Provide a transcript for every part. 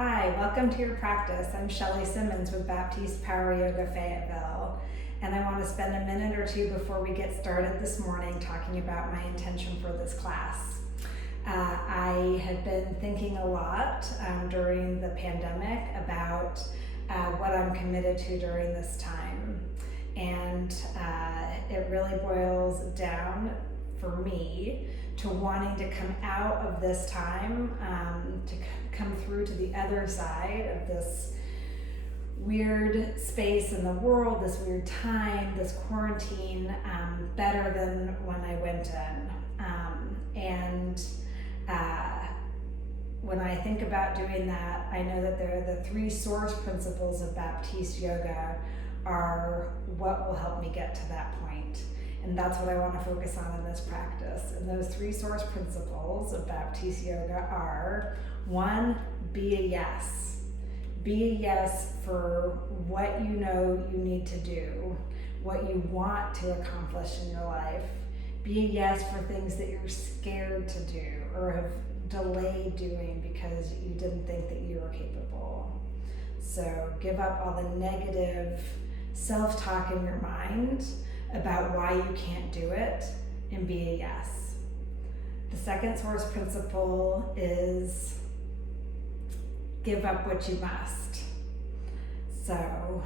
Hi, welcome to your practice. I'm Shelley Simmons with Baptiste Power Yoga Fayetteville, and I want to spend a minute or two before we get started this morning talking about my intention for this class. I have been thinking a lot during the pandemic about what I'm committed to during this time, and it really boils down for me to wanting to come out of this time, to come through to the other side of this weird space in the world, this weird time, this quarantine, better than when I went in. When I think about doing that, I know that the three source principles of Baptiste Yoga are what will help me get to that point. And that's what I want to focus on in this practice. And those three source principles of Baptiste Yoga are: one, be a yes. Be a yes for what you know you need to do, what you want to accomplish in your life. Be a yes for things that you're scared to do or have delayed doing because you didn't think that you were capable. So give up all the negative self-talk in your mind about why you can't do it and be a yes. The second source principle is give up what you must. So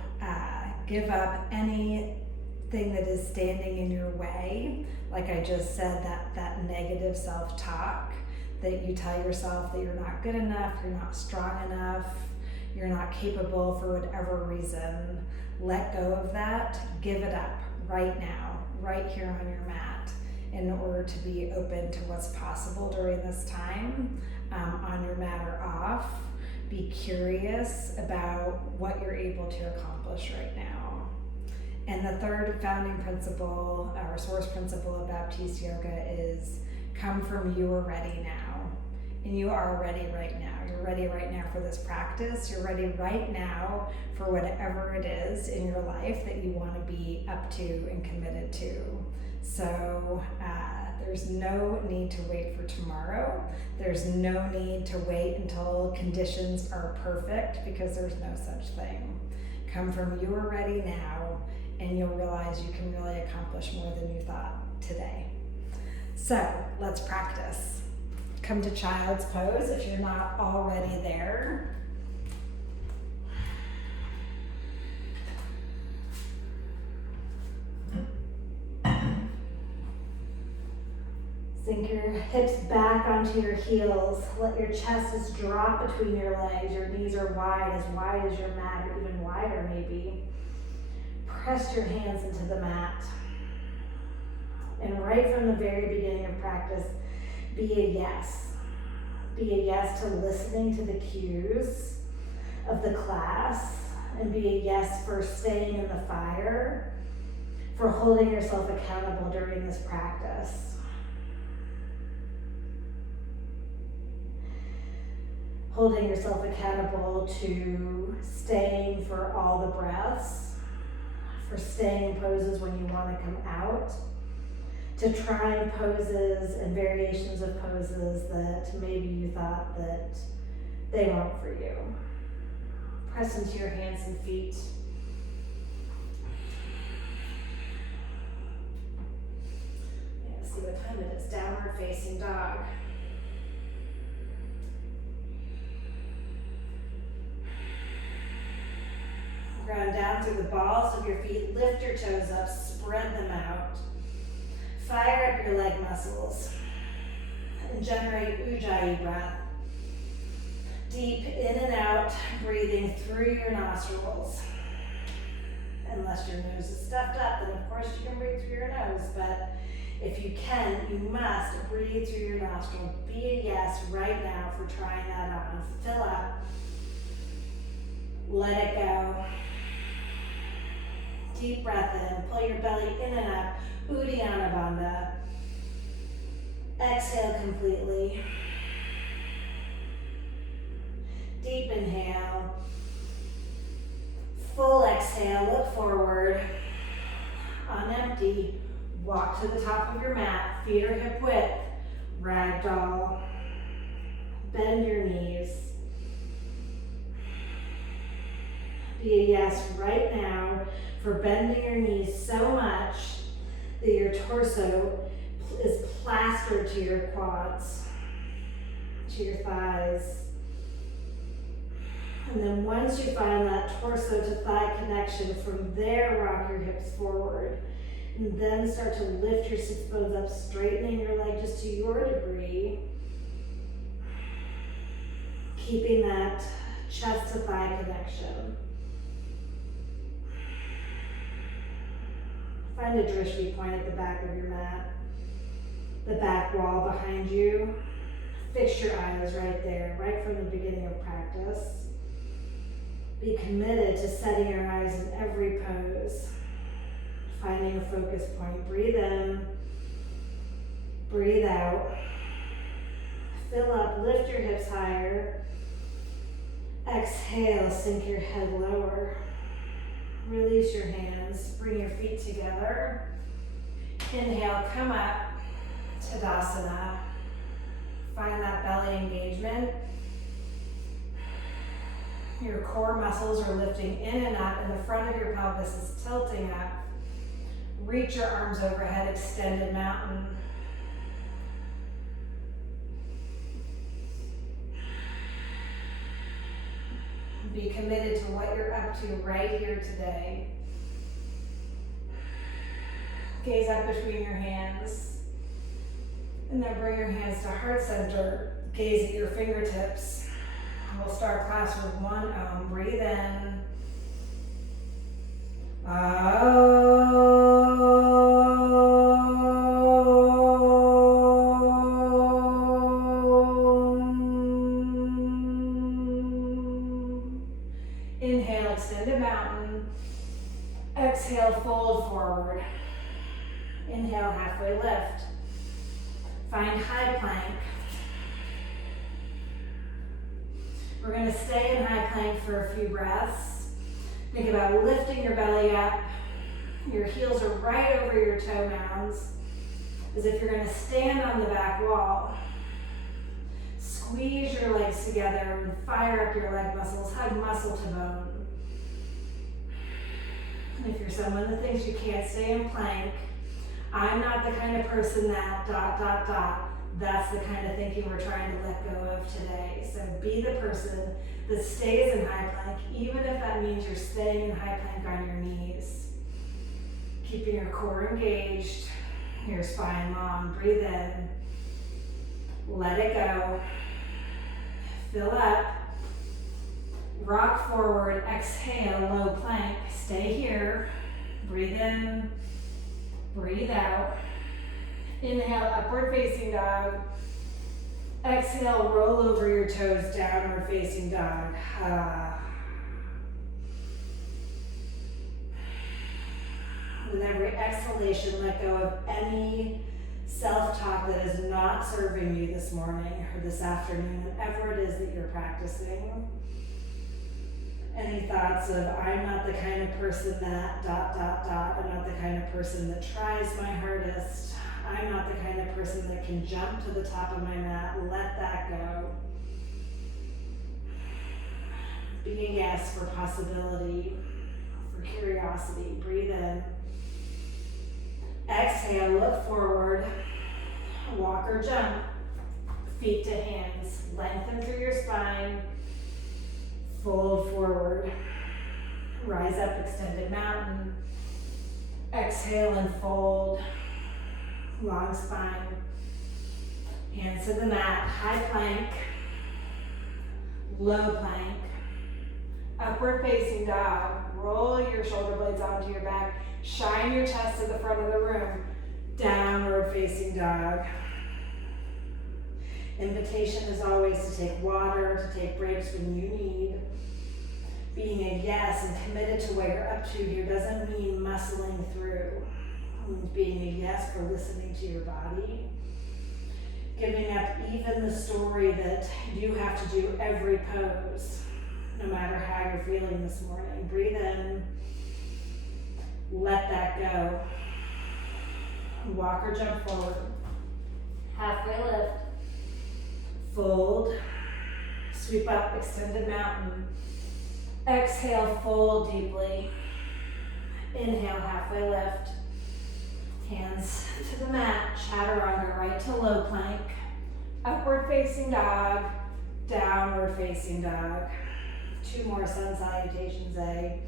give up anything that is standing in your way. Like I just said, that negative self-talk that you tell yourself that you're not good enough, you're not strong enough, you're not capable for whatever reason. Let go of that, give it up right now, right here on your mat, in order to be open to what's possible during this time, on your mat or off. Be curious about what you're able to accomplish right now. And the third founding principle, or source principle of Baptiste Yoga is come from you are ready now. And you are ready right now. You're ready right now for this practice. You're ready right now for whatever it is in your life that you want to be up to and committed to. So there's no need to wait for tomorrow. There's no need to wait until conditions are perfect, because there's no such thing. Come from you are ready now, and you'll realize you can really accomplish more than you thought today. So let's practice. Come to child's pose if you're not already there. Sink your hips back onto your heels. Let your chest just drop between your legs. Your knees are wide as your mat, or even wider maybe. Press your hands into the mat. And right from the very beginning of practice, be a yes. Be a yes to listening to the cues of the class, and be a yes for staying in the fire, for holding yourself accountable during this practice. Holding yourself accountable to staying for all the breaths, for staying in poses when you want to come out, to trying poses and variations of poses that maybe you thought that they weren't for you. Press into your hands and feet. Yeah, see what time it is. Downward facing dog. Ground down through the balls of your feet. Lift your toes up. Spread them out. Fire up your leg muscles and generate Ujjayi breath. Deep in and out, breathing through your nostrils. Unless your nose is stuffed up, then of course you can breathe through your nose, but if you can, you must breathe through your nostril. Be a yes right now for trying that on. Fill up. Let it go. Deep breath in. Pull your belly in and up. Uddiyana Bandha. Exhale completely. Deep inhale. Full exhale. Look forward. On empty, walk to the top of your mat. Feet are hip width. Ragdoll. Bend your knees. yes right now for bending your knees so much that your torso is plastered to your quads, to your thighs. And then once you find that torso to thigh connection, from there rock your hips forward. And then start to lift your sits bones up, straightening your leg just to your degree. Keeping that chest to thigh connection. Find a drishti point at the back of your mat, the back wall behind you. Fix your eyes right there, right from the beginning of practice. Be committed to setting your eyes in every pose. Finding a focus point. Breathe in, breathe out. Fill up, lift your hips higher. Exhale, sink your head lower. Release your hands, bring your feet together. Inhale, come up, Tadasana. Find that belly engagement. Your core muscles are lifting in and up, and the front of your pelvis is tilting up. Reach your arms overhead, extended mountain. Be committed to what you're up to right here today. Gaze up between your hands. And then bring your hands to heart center. Gaze at your fingertips. We'll start class with one Om. Breathe in. Inhale, extended mountain. Exhale, fold forward. Inhale, halfway lift. Find high plank. We're going to stay in high plank for a few breaths. Think about lifting your belly up. Your heels are right over your toe mounds, as if you're going to stand on the back wall. Squeeze your legs together and fire up your leg muscles. Hug muscle to bone. And if you're someone that thinks you can't stay in plank, I'm not the kind of person that ... That's the kind of thinking we're trying to let go of today. So be the person that stays in high plank, even if that means you're staying in high plank on your knees. Keeping your core engaged, your spine long. Breathe in. Let it go. Fill up. Rock forward. Exhale, low plank. Stay here. Breathe in. Breathe out. Inhale, upward facing dog. Exhale, roll over your toes, downward facing dog. With every exhalation, let go of any self-talk that is not serving you this morning or this afternoon, whatever it is that you're practicing. Any thoughts of, I'm not the kind of person that ... I'm not the kind of person that tries my hardest. I'm not the kind of person that can jump to the top of my mat. Let that go. Be a yes for possibility, for curiosity. Breathe in. Exhale, look forward. Walk or jump. Feet to hands. Lengthen through your spine. Fold forward. Rise up, extended mountain. Exhale and fold. Long spine. Hands to the mat. High plank. Low plank. Upward facing dog. Roll your shoulder blades onto your back. Shine your chest to the front of the room. Downward facing dog. Invitation is always to take water, to take breaks when you need. Being a yes and committed to what you're up to here doesn't mean muscling through. It means being a yes for listening to your body. Giving up even the story that you have to do every pose, no matter how you're feeling this morning. Breathe in. Let that go. Walk or jump forward. Halfway lift. Fold. Sweep up, extended mountain. Exhale, fold deeply. Inhale, halfway lift. Hands to the mat, chaturanga, right to low plank. Upward facing dog, downward facing dog. 2 more sun salutations, A.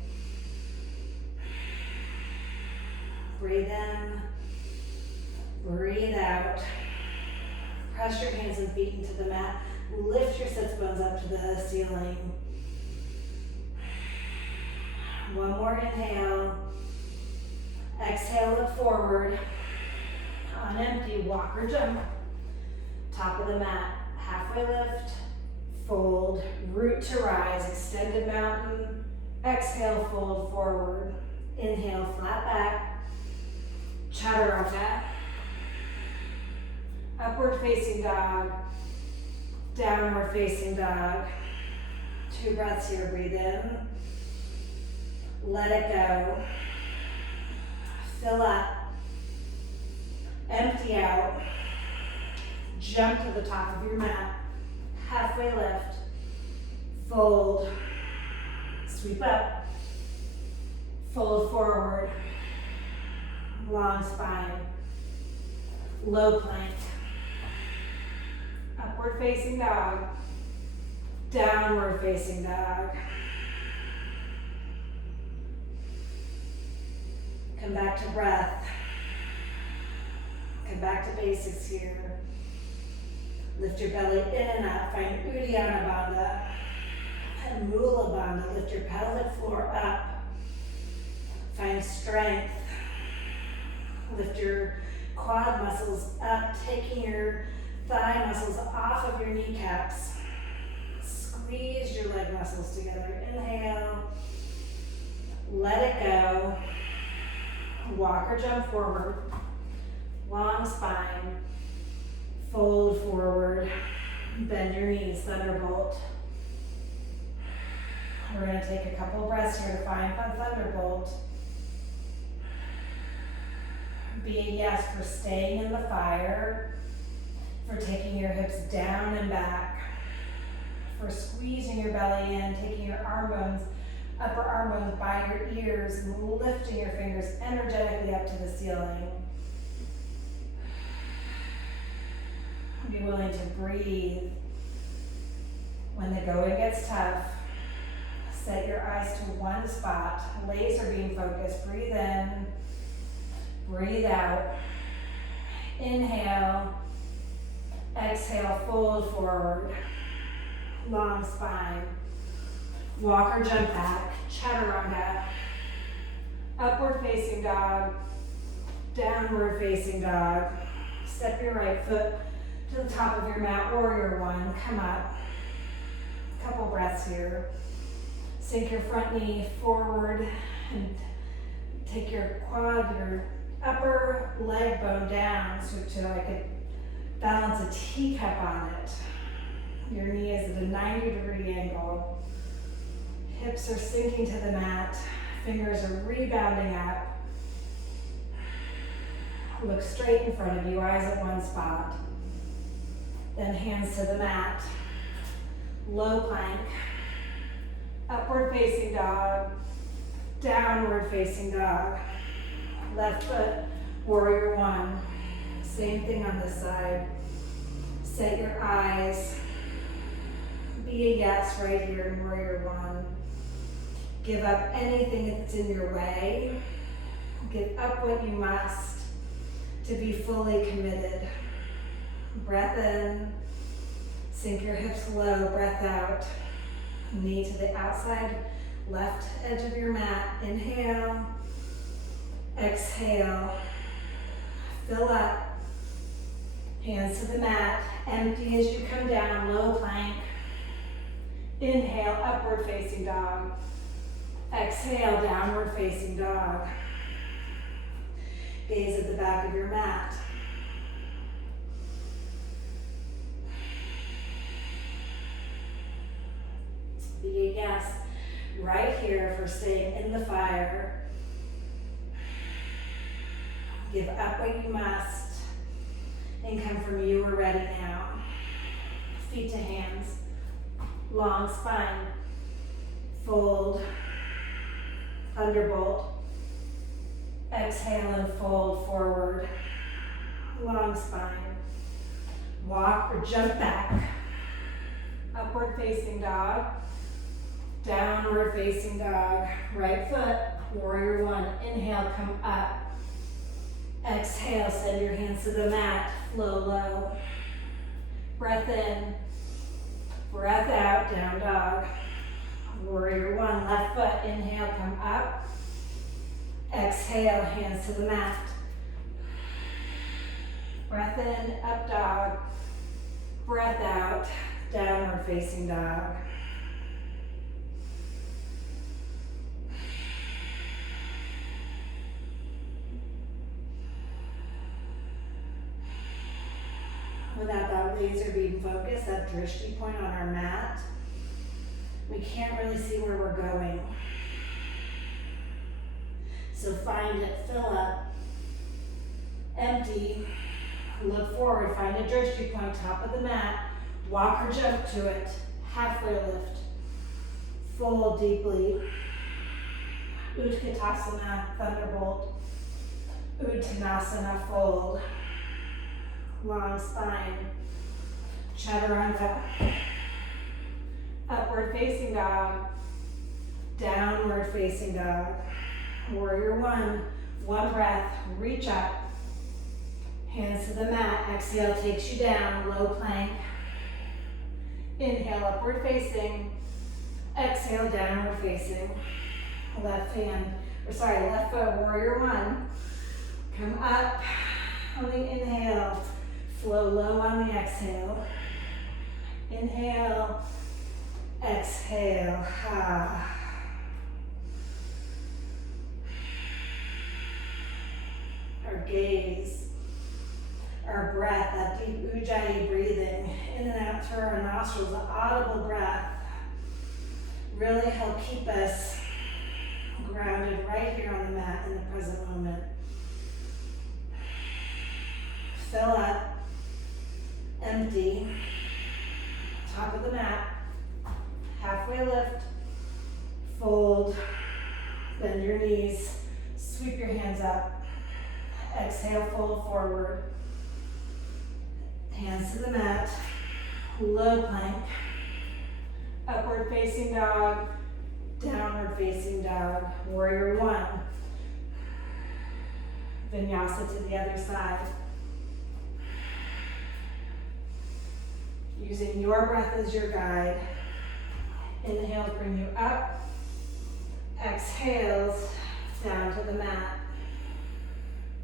Breathe in, breathe out. Press your hands and feet into the mat. Lift your sits bones up to the ceiling. 1 more inhale. Exhale, look forward. On empty, walk or jump. Top of the mat, halfway lift, fold, root to rise, extended mountain. Exhale, fold forward. Inhale, flat back. Chaturanga. Upward facing dog, downward facing dog. 2 breaths here, breathe in. Let it go. Fill up. Empty out. Jump to the top of your mat. Halfway lift. Fold. Sweep up. Fold forward. Long spine. Low plank. Upward facing dog. Downward facing dog. Come back to breath. Come back to basics here. Lift your belly in and up. Find Uddiyana Bandha and Mula Bandha. Lift your pelvic floor up. Find strength. Lift your quad muscles up, taking your thigh muscles off of your kneecaps. Squeeze your leg muscles together. Inhale. Let it go. Walk or jump forward. Long spine. Fold forward. Bend your knees. Thunderbolt. We're going to take a couple breaths here to find Thunderbolt. Be a yes for staying in the fire, for taking your hips down and back, for squeezing your belly in, taking your arm bones, upper arm bones by your ears, and lifting your fingers energetically up to the ceiling. Be willing to breathe. When the going gets tough, set your eyes to one spot, laser beam focus. Breathe in. Breathe out. Inhale. Exhale, fold forward. Long spine. Walk or jump back. Chaturanga. Upward facing dog. Downward facing dog. Step your right foot to the top of your mat. Warrior 1. Come up. Couple breaths here. Sink your front knee forward and take your quad, your upper leg bone down so I could balance a teacup on it. Your knee is at a 90-degree angle. Hips are sinking to the mat. Fingers are rebounding up. Look straight in front of you, eyes at one spot. Then hands to the mat. Low plank. Upward facing dog. Downward facing dog. Left foot, warrior 1. Same thing on this side. Set your eyes. Be a yes right here in warrior 1. Give up anything that's in your way. Give up what you must to be fully committed. Breath in. Sink your hips low. Breath out. Knee to the outside left edge of your mat. Inhale. Exhale. Fill up. Hands to the mat. Empty as you come down. Low plank. Inhale, upward facing dog. Exhale, downward facing dog. Gaze at the back of your mat. Be a yes right here for staying in the fire. Give up what you must and come from you. We're ready now. Feet to hands. Long spine. fold, thunderbolt. Exhale and fold forward, long spine. Walk or jump back. Upward facing dog, downward facing dog. Right foot, warrior one. Inhale, come up. Exhale, send your hands to the mat, flow low. Breath in, breath out, down dog. Warrior one, left foot, inhale, come up. Exhale, hands to the mat. Breath in, up dog. Breath out, downward facing dog. Without that laser beam focus, that drishti point on our mat, we can't really see where we're going. So find it, fill up, empty, look forward, find a drishti point, top of the mat, walk or jump to it, halfway lift, fold deeply, Utkatasana, thunderbolt, Uttanasana, fold, long spine, chaturanga, upward facing dog, downward facing dog, warrior one breath, reach up, hands to the mat, exhale takes you down, low plank, inhale upward facing, exhale downward facing, left foot, warrior one, come up on the inhale, flow low on the exhale. Inhale, exhale. Our gaze, our breath, that deep ujjayi breathing in and out through our nostrils, the audible breath, really help keep us grounded right here on the mat in the present moment. Fill up. Empty, top of the mat, halfway lift, fold, bend your knees, sweep your hands up, exhale, fold forward, hands to the mat, low plank, upward facing dog, downward facing dog, warrior one, vinyasa to the other side. Using your breath as your guide. Inhales bring you up. Exhales down to the mat.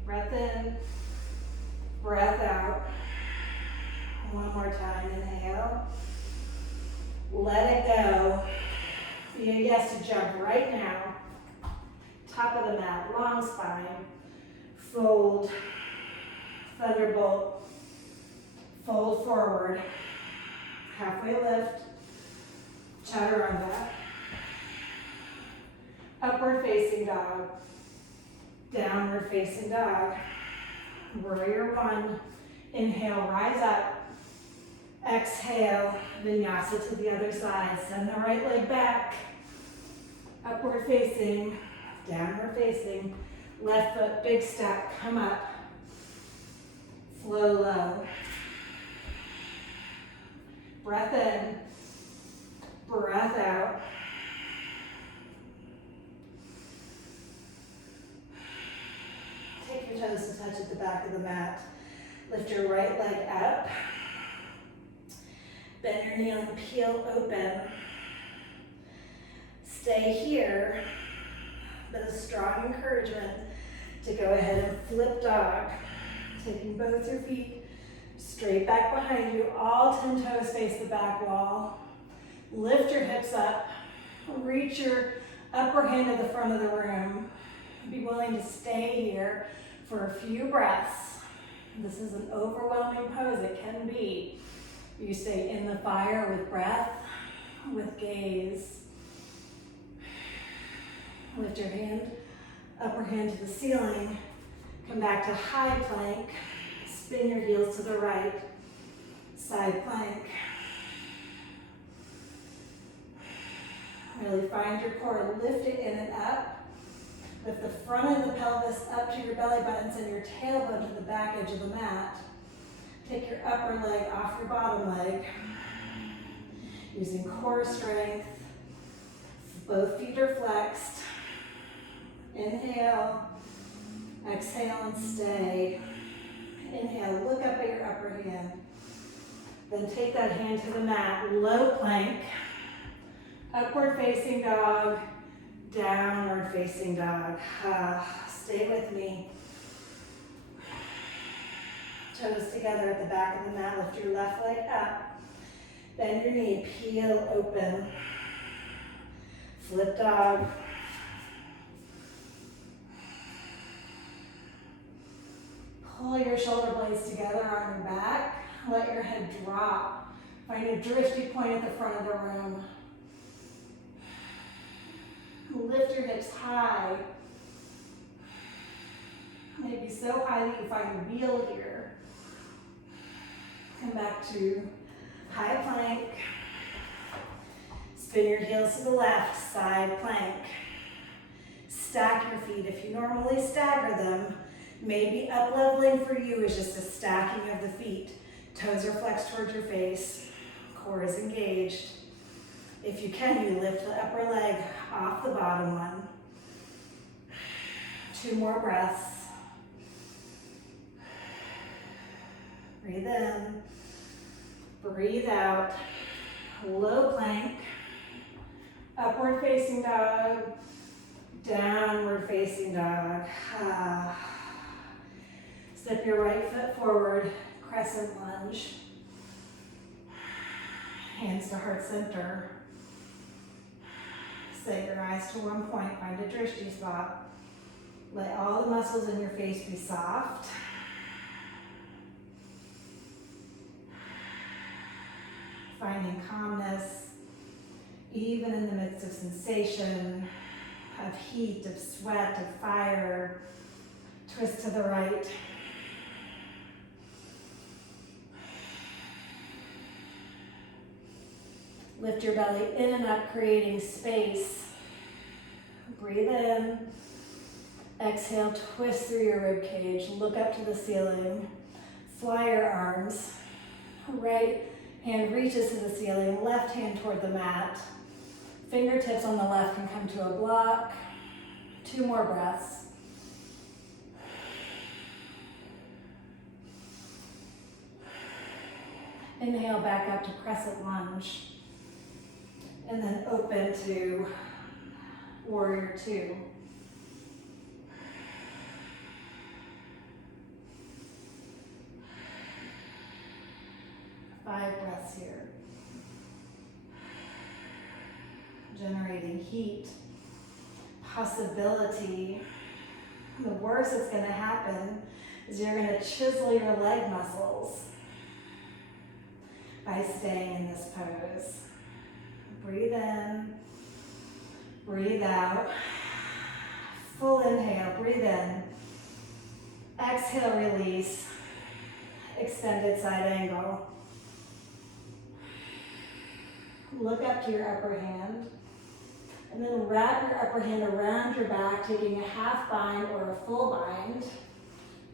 Breath in, breath out. One more time, inhale. Let it go. Be a yes to jump right now. Top of the mat, long spine. Fold, thunderbolt. Fold forward. Halfway lift, chaturanga, upward facing dog, downward facing dog, warrior one, inhale, rise up, exhale, vinyasa to the other side, send the right leg back, upward facing, downward facing, left foot, big step, come up, flow low. Breath in, breath out. Take your toes to touch at the back of the mat. Lift your right leg up. Bend your knee and peel open. Stay here, but a strong encouragement to go ahead and flip dog. Taking both your feet straight back behind you, all 10 toes face the back wall. Lift your hips up, reach your upper hand to the front of the room. Be willing to stay here for a few breaths. This is an overwhelming pose, it can be. You stay in the fire with breath, with gaze. Lift your hand, upper hand to the ceiling. Come back to high plank. Spin your heels to the right, side plank. Really find your core, lift it in and up. Lift the front of the pelvis up to your belly button, send your tailbone to the back edge of the mat. Take your upper leg off your bottom leg. Using core strength. Both feet are flexed. Inhale. Exhale and stay. Inhale, look up at your upper hand. Then take that hand to the mat, low plank. Upward facing dog. Downward facing dog. Stay with me. Toes together at the back of the mat. Lift your left leg up. Bend your knee. Peel open. Flip dog. Pull your shoulder blades together on your back. Let your head drop. Find a drifty point at the front of the room. Lift your hips high. Maybe so high that you find a wheel here. Come back to high plank. Spin your heels to the left, side plank. Stack your feet. If you normally stagger them, maybe up leveling for you is just a stacking of the feet. Toes are flexed towards your face. Core is engaged. If you can, you lift the upper leg off the bottom one. 2 more breaths. Breathe in. Breathe out. Low plank. Upward facing dog. Downward facing dog. Step your right foot forward. Crescent lunge. Hands to heart center. Set your eyes to one point, find a drishti spot. Let all the muscles in your face be soft. Finding calmness, even in the midst of sensation, of heat, of sweat, of fire. Twist to the right. Lift your belly in and up, creating space. Breathe in. Exhale, twist through your rib cage. Look up to the ceiling. Fly your arms. Right hand reaches to the ceiling, left hand toward the mat. Fingertips on the left can come to a block. 2 more breaths. Inhale back up to crescent lunge. And then open to warrior 2. Five breaths here. Generating heat, possibility. The worst that's going to happen is you're going to chisel your leg muscles by staying in this pose. Breathe in, breathe out. Full inhale, breathe in. Exhale, release. Extended side angle. Look up to your upper hand. And then wrap your upper hand around your back, taking a half bind or a full bind.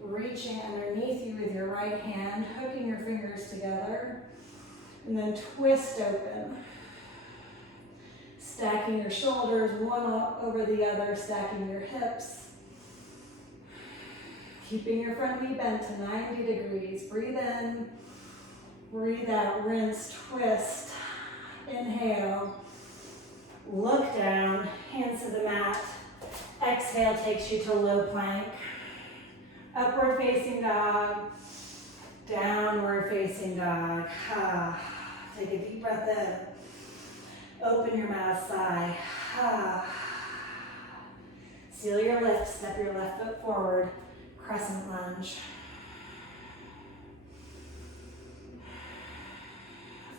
Reaching underneath you with your right hand, hooking your fingers together. And then twist open. Stacking your shoulders, one over the other, stacking your hips. Keeping your front knee bent to 90 degrees. Breathe in, breathe out, rinse, twist. Inhale, look down, hands to the mat. Exhale takes you to low plank. Upward facing dog, downward facing dog. Take a deep breath in. Open your mouth, sigh. Seal your lips, step your left foot forward, crescent lunge.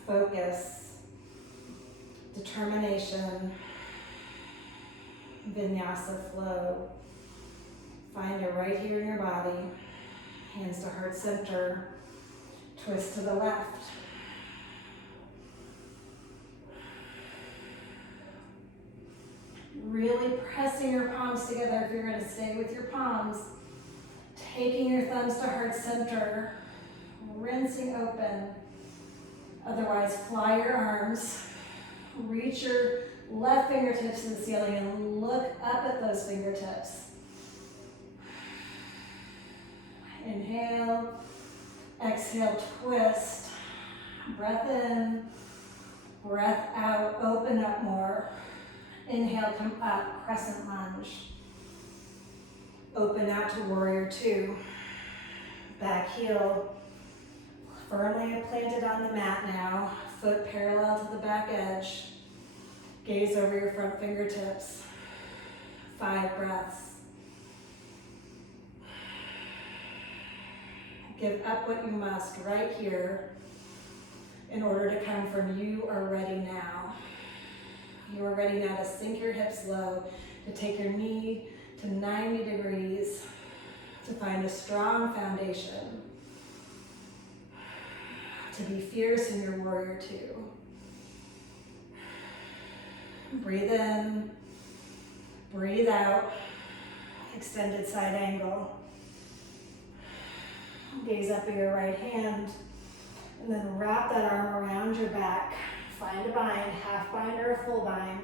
Focus, determination, vinyasa flow. Find it right here in your body. Hands to heart center, twist to the left. Really pressing your palms together if you're going to stay with your palms. Taking your thumbs to heart center. Rinsing open. Otherwise, fly your arms. Reach your left fingertips to the ceiling and look up at those fingertips. Inhale. Exhale, twist. Breath in. Breath out. Open up more. Inhale, come up, crescent lunge. Open out to warrior two. Back heel firmly planted on the mat now. Foot parallel to the back edge. Gaze over your front fingertips. 5 breaths. Give up what you must right here in order to come from you are ready now. You are ready now to sink your hips low, to take your knee to 90 degrees, to find a strong foundation, to be fierce in your warrior two. Breathe in, breathe out, extended side angle. Gaze up at your right hand, and then wrap that arm around your back. Find a bind, half bind or a full bind.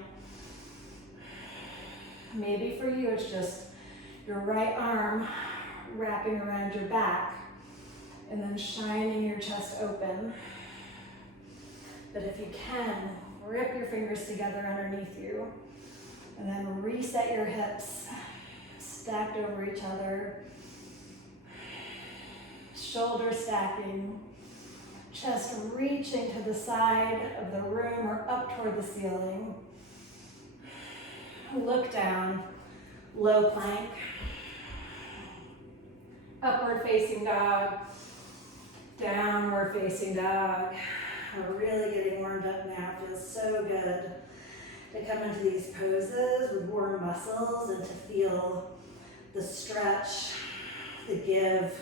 Maybe for you it's just your right arm wrapping around your back and then shining your chest open. But if you can, rip your fingers together underneath you and then reset your hips, stacked over each other. Shoulders stacking. Chest reaching to the side of the room or up toward the ceiling. Look down, low plank. Upward facing dog, downward facing dog. We're really getting warmed up now. It feels so good to come into these poses with warm muscles and to feel the stretch, the give,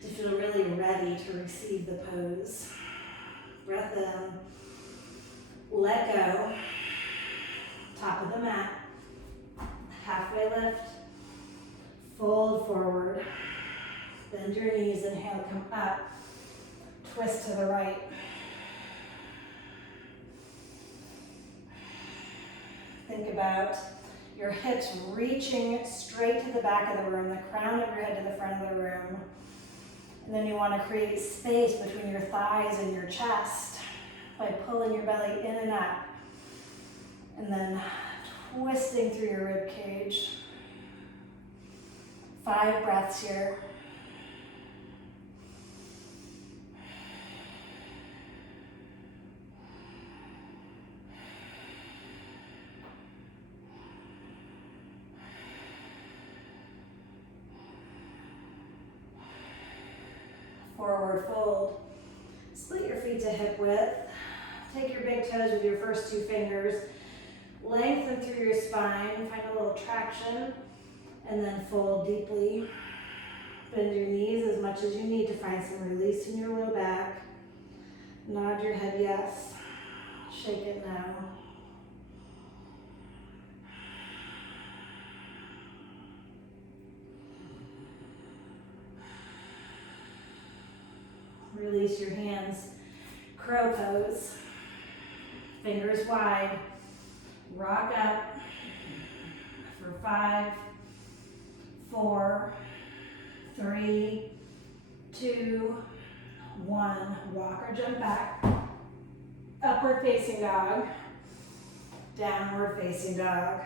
to feel really ready to receive the pose. Breath in, let go, top of the mat, halfway lift, fold forward, bend your knees, inhale, come up, twist to the right. Think about your hips reaching straight to the back of the room, the crown of your head to the front of the room. And then you want to create space between your thighs and your chest by pulling your belly in and up. And then twisting through your rib cage. 5 breaths here. Forward fold. Split your feet to hip width. Take your big toes with your first 2 fingers. Lengthen through your spine. Find a little traction. And then fold deeply. Bend your knees as much as you need to find some release in your low back. Nod your head yes. Shake it now. Release your hands, crow pose, fingers wide, rock up for 5, 4, 3, 2, 1. Walk or jump back, upward facing dog, downward facing dog.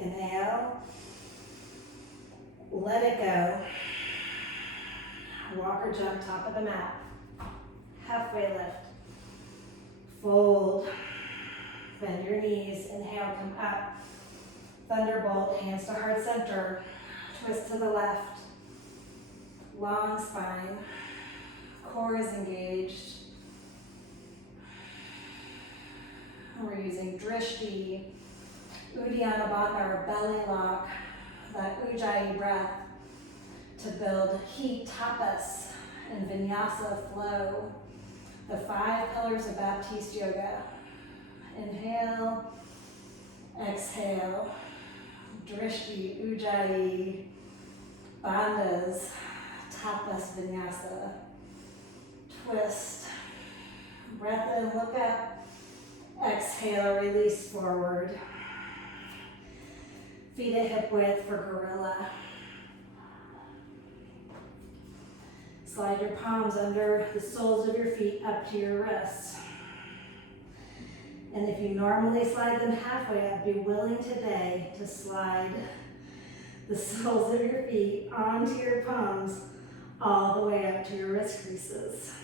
Inhale, let it go. Walk or jump, top of the mat. Halfway lift. Fold. Bend your knees. Inhale, come up. Thunderbolt, hands to heart center. Twist to the left. Long spine. Core is engaged. We're using drishti, Uddiyana Bandha, or belly lock, that Ujjayi breath, to build heat, tapas, and vinyasa flow, the 5 pillars of Baptiste Yoga. Inhale, exhale, drishti, ujjayi, bandhas, tapas vinyasa, twist, breath in, look up, exhale, release forward, feet at hip width for gorilla. Slide your palms under the soles of your feet up to your wrists. And if you normally slide them halfway up, be willing today to slide the soles of your feet onto your palms all the way up to your wrist creases.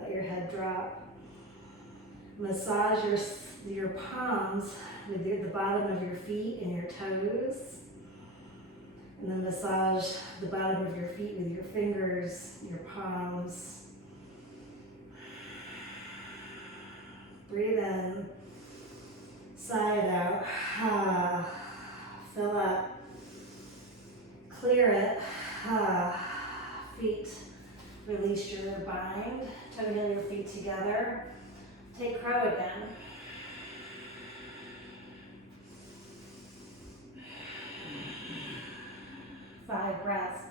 Let your head drop. Massage your palms with the bottom of your feet and your toes. And then massage the bottom of your feet with your fingers, your palms. Breathe in, side out, fill up, clear it, feet, release your bind, toenail your feet together, take crow again. Five breaths.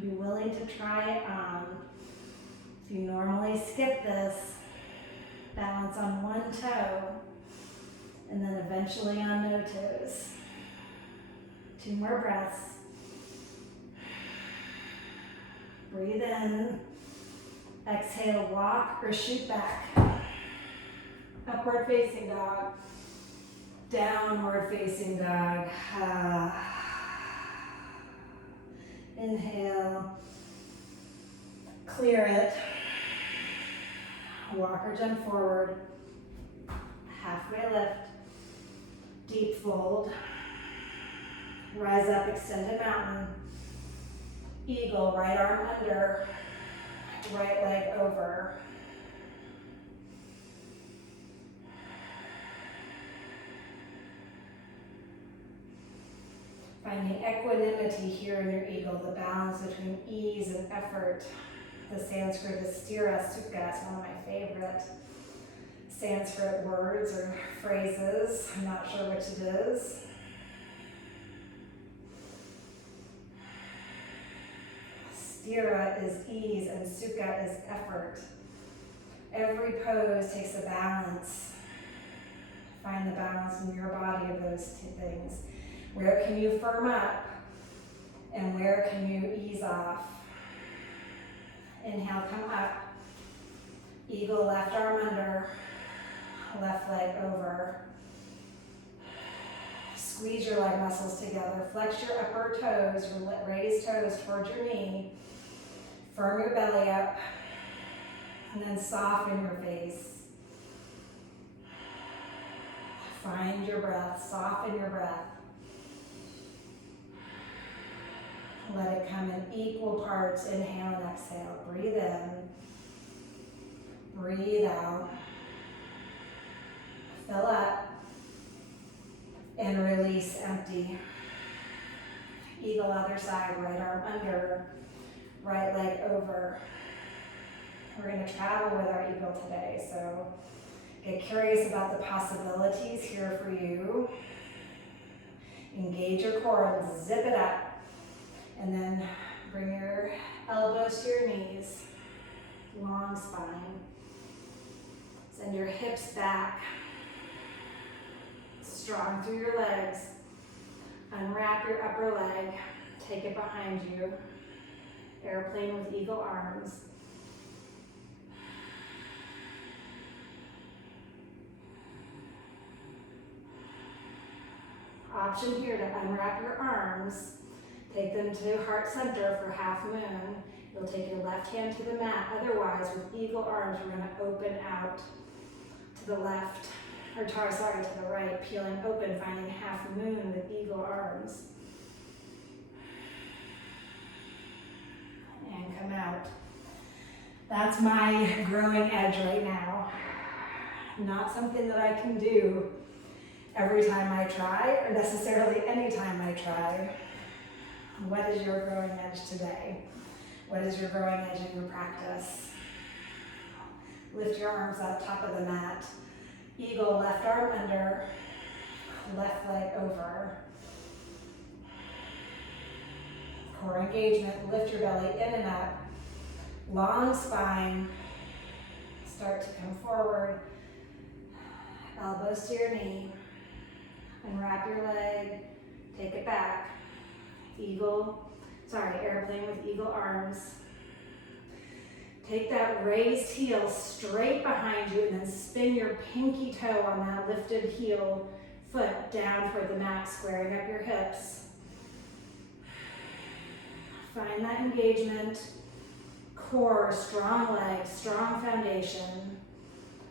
Be willing to try it on. If you normally skip this, balance on one toe, and then eventually on no toes. 2 more breaths. Breathe in. Exhale, walk or shoot back. Upward facing dog. Downward facing dog. Inhale. Clear it. Walk or jump forward. Halfway lift. Deep fold. Rise up, extended mountain. Eagle, right arm under. Right leg over. Finding equanimity here in your eagle, the balance between ease and effort. The Sanskrit is stira sukha. It's one of my favorite Sanskrit words or phrases. I'm not sure which it is. Stira is ease and sukha is effort. Every pose takes a balance. Find the balance in your body of those 2 things. Where can you firm up and where can you ease off? Inhale, come up. Eagle, left arm under, left leg over. Squeeze your leg muscles together. Flex your upper toes, raise toes towards your knee. Firm your belly up. And then soften your face. Find your breath, soften your breath. Let it come in equal parts. Inhale and exhale. Breathe in. Breathe out. Fill up. And release, empty. Eagle other side, right arm under, right leg over. We're going to travel with our eagle today, so get curious about the possibilities here for you. Engage your core, zip it up. And then bring your elbows to your knees, long spine. Send your hips back, strong through your legs. Unwrap your upper leg, take it behind you. Airplane with eagle arms. Option here to unwrap your arms. Take them to heart center for half moon. You'll take your left hand to the mat. Otherwise, with eagle arms, we're going to open out to the left, or sorry, to the right, peeling open, finding half moon with eagle arms. And come out. That's my growing edge right now. Not something that I can do every time I try, or necessarily any time I try. What is your growing edge today? What is your growing edge in your practice? Lift your arms up, top of the mat. Eagle, left arm under, left leg over. Core engagement, lift your belly in and up. Long spine, start to come forward. Elbows to your knee. Unwrap your leg, take it back. Airplane with eagle arms. Take that raised heel straight behind you and then spin your pinky toe on that lifted heel foot down toward the mat, squaring up your hips. Find that engagement. Core, strong legs, strong foundation.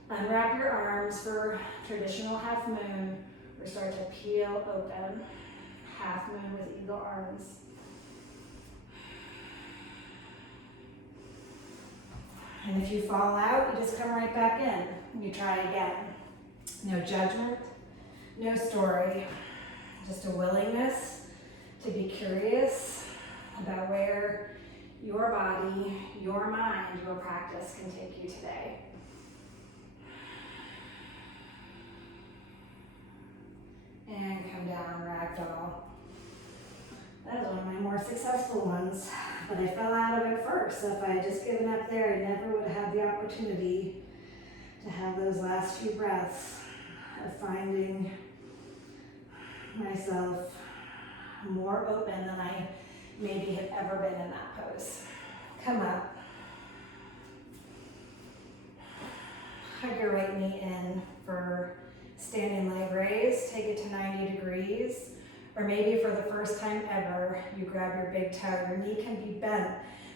Unwrap your arms for traditional half moon, or start to peel open. Half moon with eagle arms. And if you fall out, you just come right back in and you try again. No judgment, no story, just a willingness to be curious about where your body, your mind, your practice can take you today. And come down, ragdoll. That was one of my more successful ones, but I fell out of it first. So if I had just given up there, I never would have had the opportunity to have those last few breaths of finding myself more open than I maybe had ever been in that pose. Come up. Hug your right knee in for standing leg raise. Take it to 90 degrees. Or maybe for the first time ever, you grab your big toe. Your knee can be bent.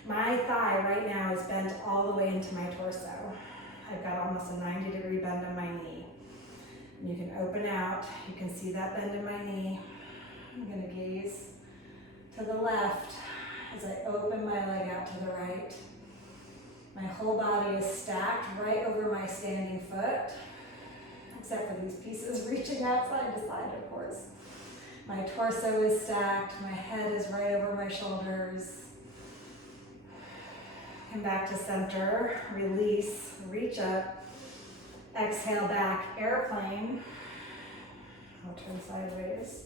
My thigh right now is bent all the way into my torso. I've got almost a 90-degree bend in my knee. And you can open out. You can see that bend in my knee. I'm going to gaze to the left as I open my leg out to the right. My whole body is stacked right over my standing foot, except for these pieces reaching out side to side, of course. My torso is stacked, my head is right over my shoulders. Come back to center, release, reach up, exhale back, airplane. I'll turn sideways.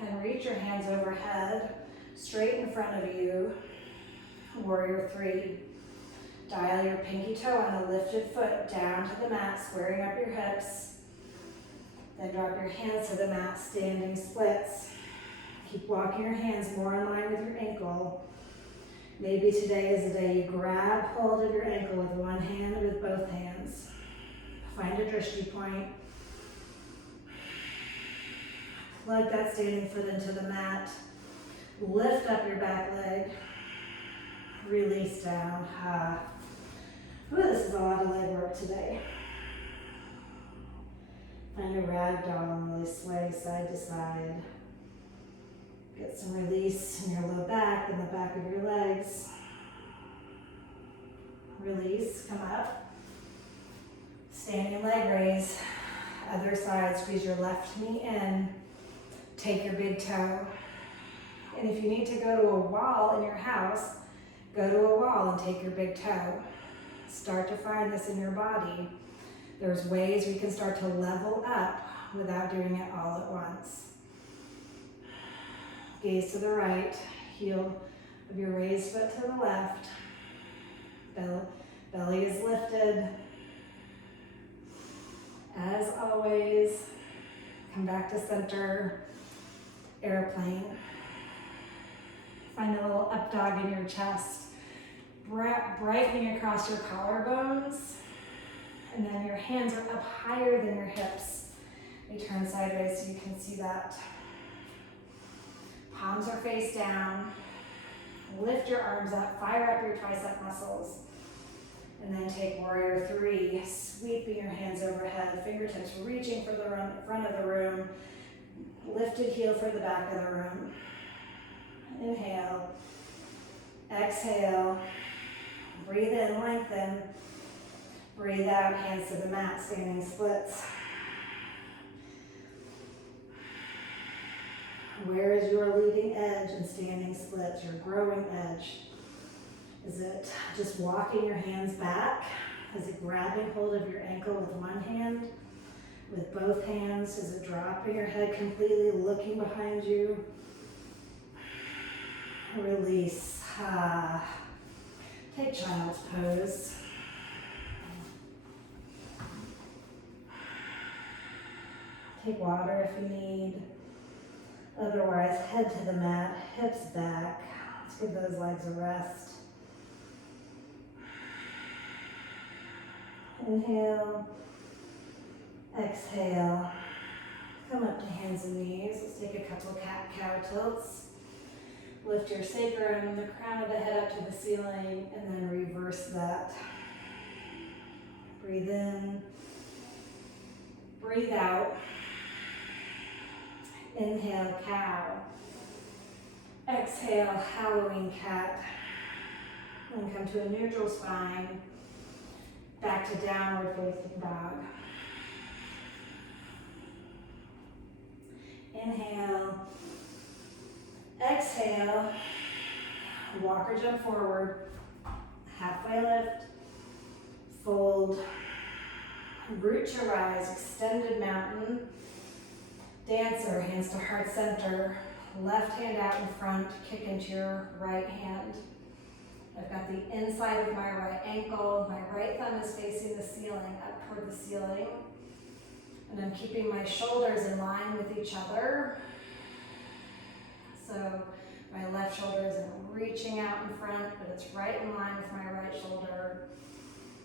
And reach your hands overhead, straight in front of you, warrior three. Dial your pinky toe on a lifted foot down to the mat, squaring up your hips. Then drop your hands to the mat, standing splits. Keep walking your hands more in line with your ankle. Maybe today is the day you grab hold of your ankle with one hand and with both hands. Find a drishti point. Plug that standing foot into the mat. Lift up your back leg. Release down. Ooh, this is a lot of leg work today. Find a ragdoll and really sway side to side. Get some release in your low back and the back of your legs. Release, come up. Standing leg raise. Other side, squeeze your left knee in. Take your big toe. And if you need to go to a wall in your house, go to a wall and take your big toe. Start to find this in your body. There's ways we can start to level up without doing it all at once. Gaze to the right, heel of your raised foot to the left. Belly is lifted. As always, come back to center, airplane. Find a little up dog in your chest, brightening across your collarbones. And then your hands are up higher than your hips. You turn sideways so you can see that. Palms are face down. Lift your arms up, fire up your tricep muscles. And then take warrior three, sweeping your hands overhead, fingertips reaching for the front of the room. Lifted heel for the back of the room. Inhale. Exhale. Breathe in, lengthen. Breathe out, hands to the mat, standing splits. Where is your leading edge in standing splits, your growing edge? Is it just walking your hands back? Is it grabbing hold of your ankle with one hand? With both hands? Is it dropping your head completely, looking behind you? Release. Take child's pose. Take water if you need. Otherwise, head to the mat, hips back. Let's give those legs a rest. Inhale. Exhale. Come up to hands and knees. Let's take a couple cat-cow tilts. Lift your sacrum and the crown of the head up to the ceiling, and then reverse that. Breathe in. Breathe out. Inhale, cow. Exhale, hallowing cat. And come to a neutral spine. Back to downward facing dog. Inhale. Exhale. Walk or jump forward. Halfway lift. Fold. Root to rise. Extended mountain. Dancer, hands to heart center. Left hand out in front. Kick into your right hand. I've got the inside of my right ankle. My right thumb is facing the ceiling, up toward the ceiling. And I'm keeping my shoulders in line with each other. So my left shoulder isn't reaching out in front, but it's right in line with my right shoulder.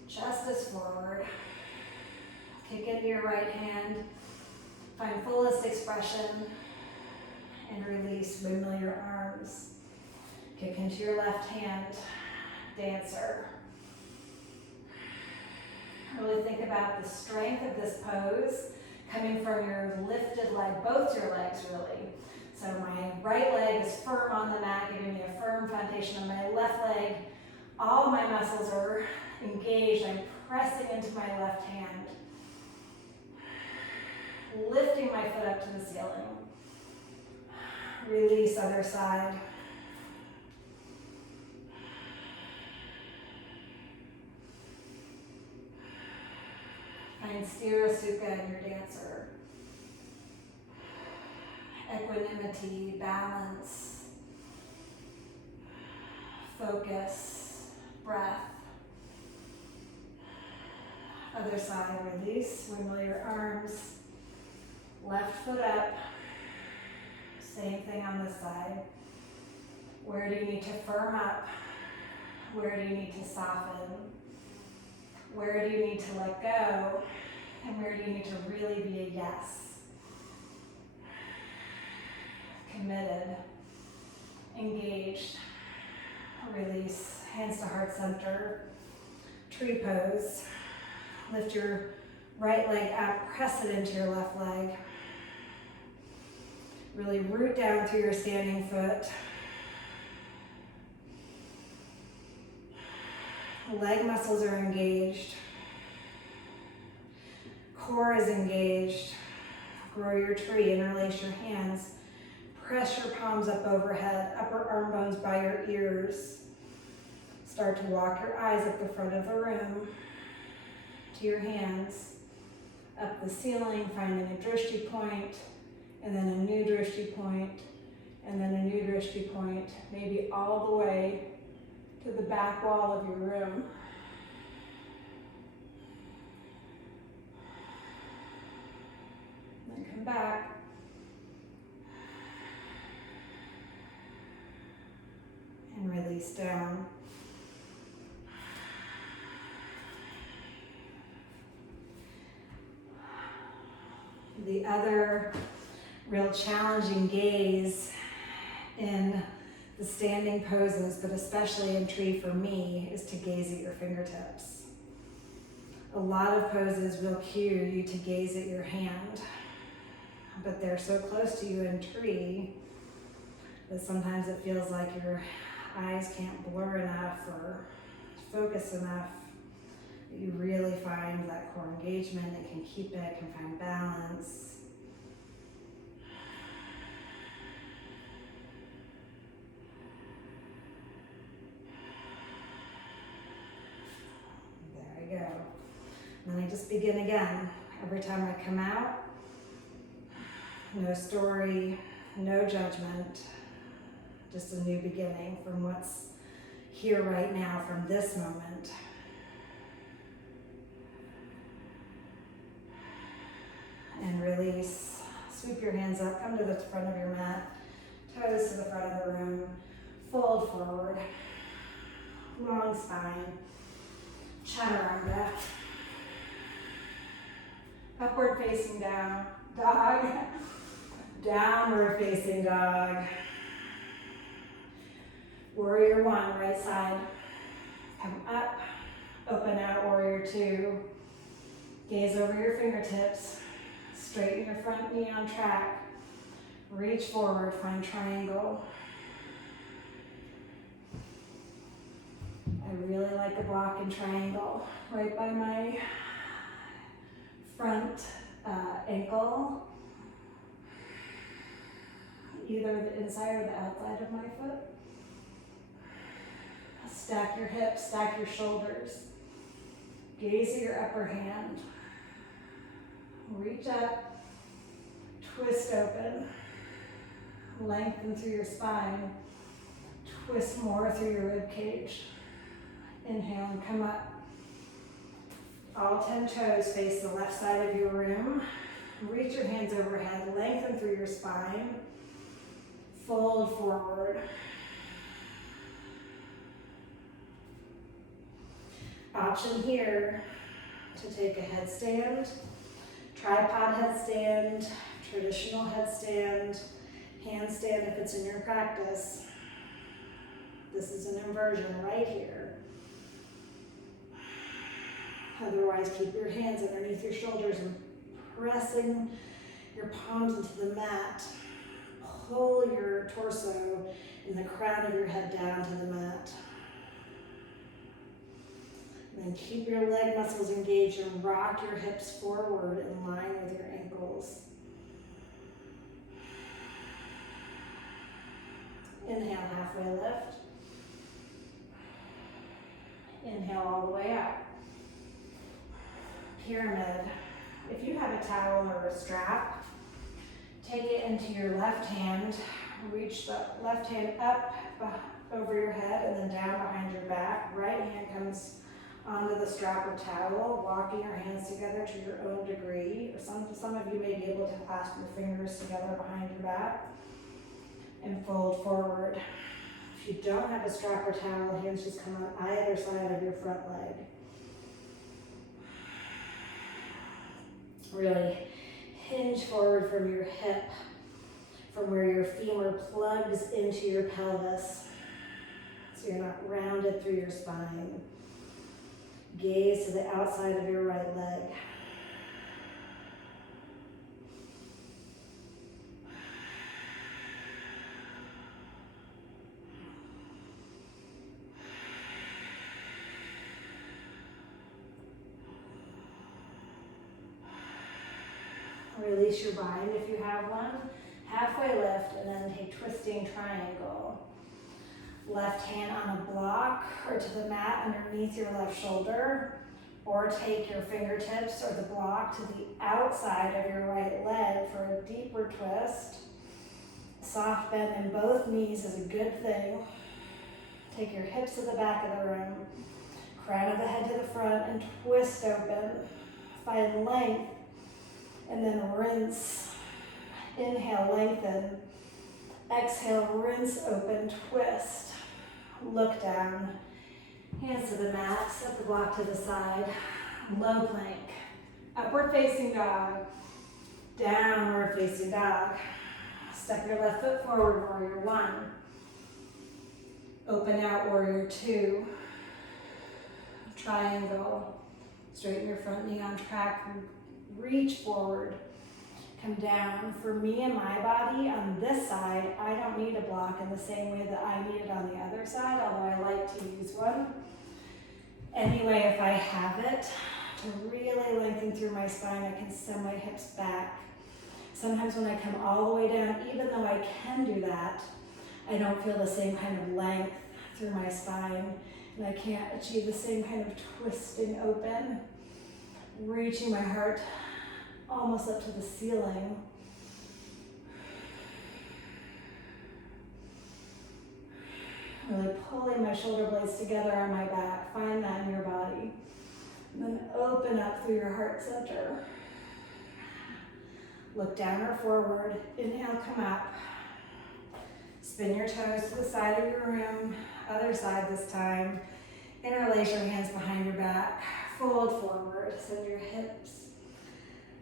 Chest is forward. Kick into your right hand. Find fullest expression. And release, windmill your arms. Kick into your left hand. Dancer. Really think about the strength of this pose coming from your lifted leg, both your legs really. So my right leg is firm on the mat, giving me a firm foundation. On my left leg, all my muscles are engaged. I'm pressing into my left hand. Lifting my foot up to the ceiling. Release other side. Find Sthira Sukha in your dancer. Equanimity, balance, focus, breath. Other side, release, windmill your arms. Left foot up. Same thing on this side. Where do you need to firm up? Where do you need to soften? Where do you need to let go? And where do you need to really be a yes? Committed, engaged, release, hands to heart center, tree pose. Lift your right leg up, press it into your left leg. Really root down through your standing foot. Leg muscles are engaged. Core is engaged. Grow your tree, interlace your hands. Press your palms up overhead, upper arm bones by your ears. Start to walk your eyes up the front of the room to your hands, up the ceiling, finding a drishti point, and then a new drishti point, and then a new drishti point, maybe all the way to the back wall of your room. Then come back. And release down. The other real challenging gaze in the standing poses, but especially in tree for me, is to gaze at your fingertips. A lot of poses will cue you to gaze at your hand, but they're so close to you in tree that sometimes it feels like your eyes can't blur enough or focus enough. You really find that core engagement and can keep it, can find balance. And then I just begin again. Every time I come out, no story, no judgment, just a new beginning from what's here right now, from this moment. And release. Sweep your hands up, come to the front of your mat, toes to the front of the room, fold forward, long spine, chaturanga, upward facing dog, downward facing dog, warrior one, right side, come up, open out, warrior two, gaze over your fingertips, straighten your front knee on track, reach forward, find triangle. I really like a block in triangle right by my front ankle, either the inside or the outside of my foot. Stack your hips, stack your shoulders. Gaze at your upper hand. Reach up, twist open, lengthen through your spine, twist more through your rib cage. Inhale and come up. All 10 toes face the left side of your room. Reach your hands overhead, lengthen through your spine, fold forward. Option here to take a headstand, tripod headstand, traditional headstand, handstand if it's in your practice. This is an inversion right here. Otherwise, keep your hands underneath your shoulders and pressing your palms into the mat. Pull your torso and the crown of your head down to the mat. And then keep your leg muscles engaged and rock your hips forward in line with your ankles. Inhale, halfway lift. Inhale all the way up. Pyramid. If you have a towel or a strap, take it into your left hand. Reach the left hand up over your head and then down behind your back. Right hand comes onto the strap or towel, walking your hands together to your own degree. Or some of you may be able to clasp your fingers together behind your back and fold forward. If you don't have a strap or towel, hands just come on either side of your front leg. Really hinge forward from your hip, from where your femur plugs into your pelvis, so you're not rounded through your spine. Gaze to the outside of your right leg. Release your bind if you have one. Halfway lift and then take twisting triangle. Left hand on a block or to the mat underneath your left shoulder, or take your fingertips or the block to the outside of your right leg for a deeper twist. Soft bend in both knees is a good thing. Take your hips to the back of the room, crown of the head to the front, and twist open. Find length, and then rinse. Inhale, lengthen. Exhale, rinse, open, twist. Look down. Hands to the mat, set the block to the side. Low plank. Upward facing dog. Downward facing dog. Step your left foot forward, warrior one. Open out, warrior two. Triangle. Straighten your front knee on track. Reach forward. Come down. For me and my body on this side, I don't need a block in the same way that I need it on the other side, although I like to use one. Anyway, if I have it, to really lengthen through my spine, I can send my hips back. Sometimes when I come all the way down, even though I can do that, I don't feel the same kind of length through my spine, and I can't achieve the same kind of twisting open. reaching my heart almost up to the ceiling. Really pulling my shoulder blades together on my back. Find that in your body. And then open up through your heart center. Look down or forward. Inhale, come up. Spin your toes to the side of your room. Other side this time. Interlace your hands behind your back. Fold forward. Send your hips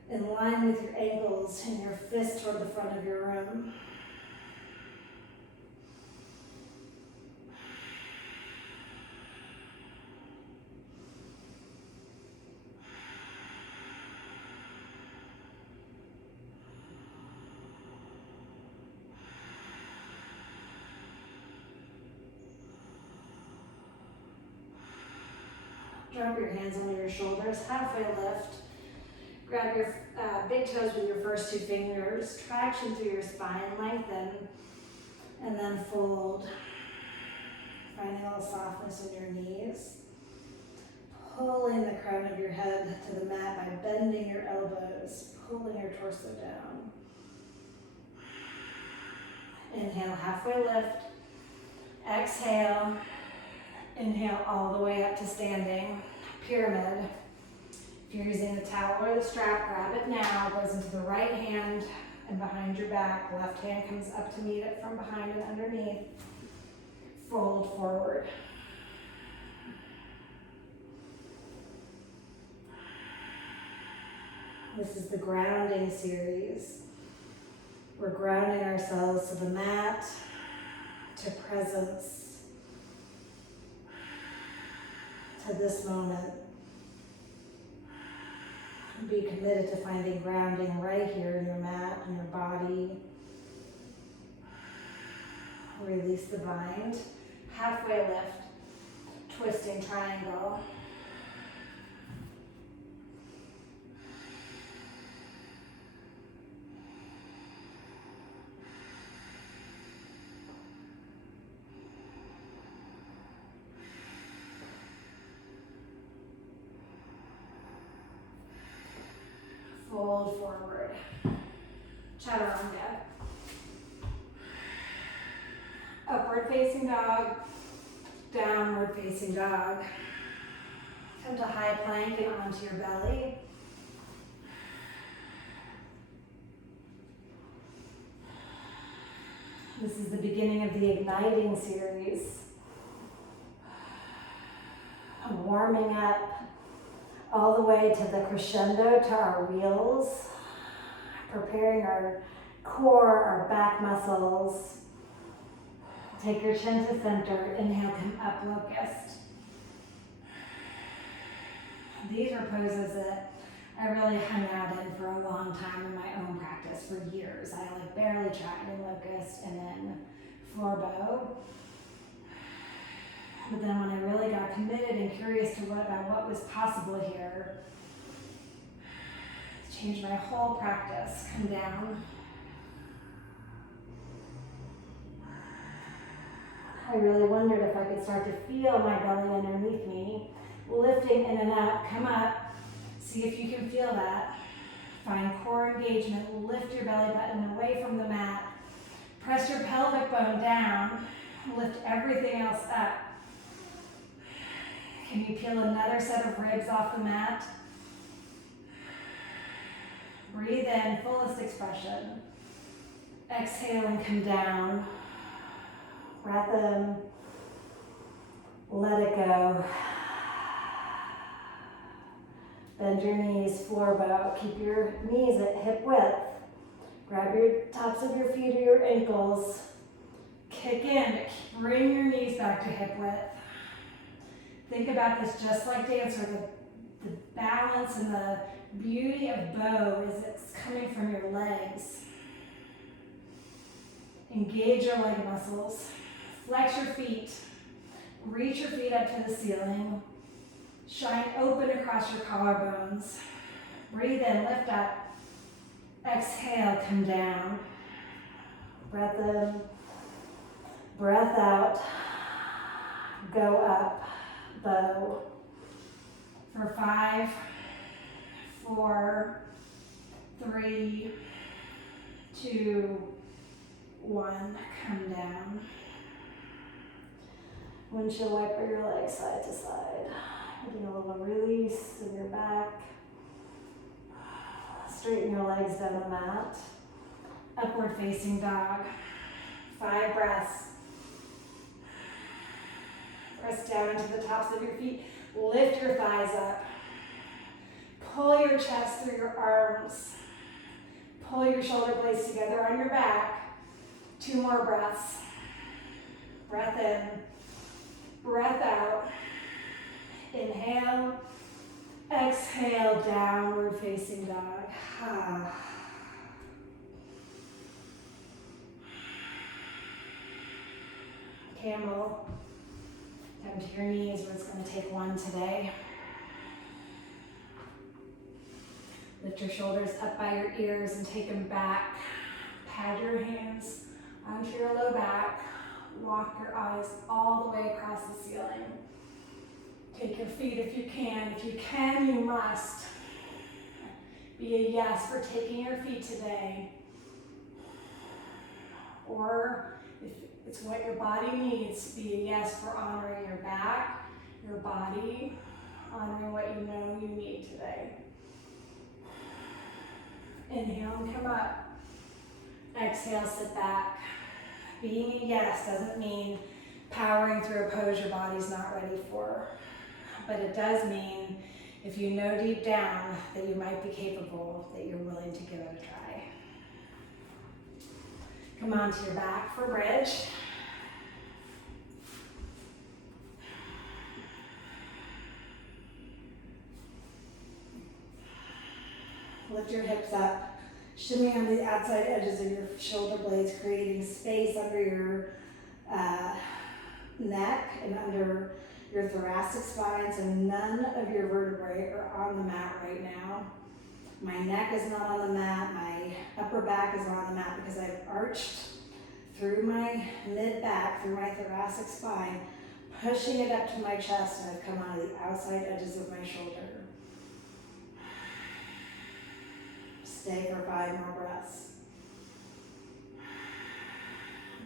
in line with your ankles and your fists toward the front of your room. Drop your hands under your shoulders, halfway lift. Grab your big toes with your first two fingers, traction through your spine, lengthen, and then fold. Finding a little softness in your knees. Pulling the crown of your head to the mat by bending your elbows, pulling your torso down. Inhale, halfway lift. Exhale. Inhale all the way up to standing, pyramid. If you're using the towel or the strap, grab it now. Goes into the right hand and behind your back. Left hand comes up to meet it from behind and underneath. Fold forward. This is the grounding series. We're grounding ourselves to the mat, to presence, to this moment. Be committed to finding grounding right here in your mat, in your body. Release the bind. Halfway lift, twisting triangle. Fold forward. Chaturanga. Upward facing dog. Downward facing dog. Come to high plank and onto your belly. This is the beginning of the igniting series. Warming up all the way to the crescendo, to our wheels, preparing our core, our back muscles. Take your chin to center. Inhale, come up, locust. These are poses that I really hung out in for a long time in my own practice for years. I barely tried in locust and then floor bow. But then when I really got committed and curious to about what was possible here, it changed my whole practice. Come down. I really wondered if I could start to feel my belly underneath me, lifting in and up. Come up. See if you can feel that. Find core engagement. Lift your belly button away from the mat. Press your pelvic bone down. Lift everything else up. Can you peel another set of ribs off the mat? Breathe in, fullest expression. Exhale and come down. Breath in. Let it go. Bend your knees, floor bow. Keep your knees at hip width. Grab your tops of your feet or your ankles. Kick in, bring your knees back to hip width. Think about this just like dancer. The balance and the beauty of bow is it's coming from your legs. Engage your leg muscles. Flex your feet. Reach your feet up to the ceiling. Shine open across your collarbones. Breathe in, lift up. Exhale, come down. Breath in. Breath out. Go up. Bow. For 5, 4, 3, 2, 1. Come down. Windshield wiper your legs side to side. Getting a little release in your back. Straighten your legs down the mat. Upward facing dog. 5 breaths. Press down into the tops of your feet. Lift your thighs up. Pull your chest through your arms. Pull your shoulder blades together on your back. 2 more breaths. Breath in. Breath out. Inhale. Exhale, downward facing dog. Camel. Come to your knees, where it's going to take 1 today. Lift your shoulders up by your ears and take them back. Pad your hands onto your low back. Walk your eyes all the way across the ceiling. Take your feet if you can. If you can, you must. Be a yes for taking your feet today. Or if it's what your body needs, be a yes for honoring your back, your body, honoring what you know you need today. Inhale and come up. Exhale, sit back. Being a yes doesn't mean powering through a pose your body's not ready for. But it does mean, if you know deep down that you might be capable, that you're willing to give it a try. Come onto your back for bridge. Lift your hips up. Shimmy on the outside edges of your shoulder blades, creating space under your neck and under your thoracic spine, so none of your vertebrae are on the mat right now. My neck is not on the mat, my upper back is not on the mat because I've arched through my mid-back, through my thoracic spine, pushing it up to my chest, and I've come onto the outside edges of my shoulder. Stay for 5 more breaths.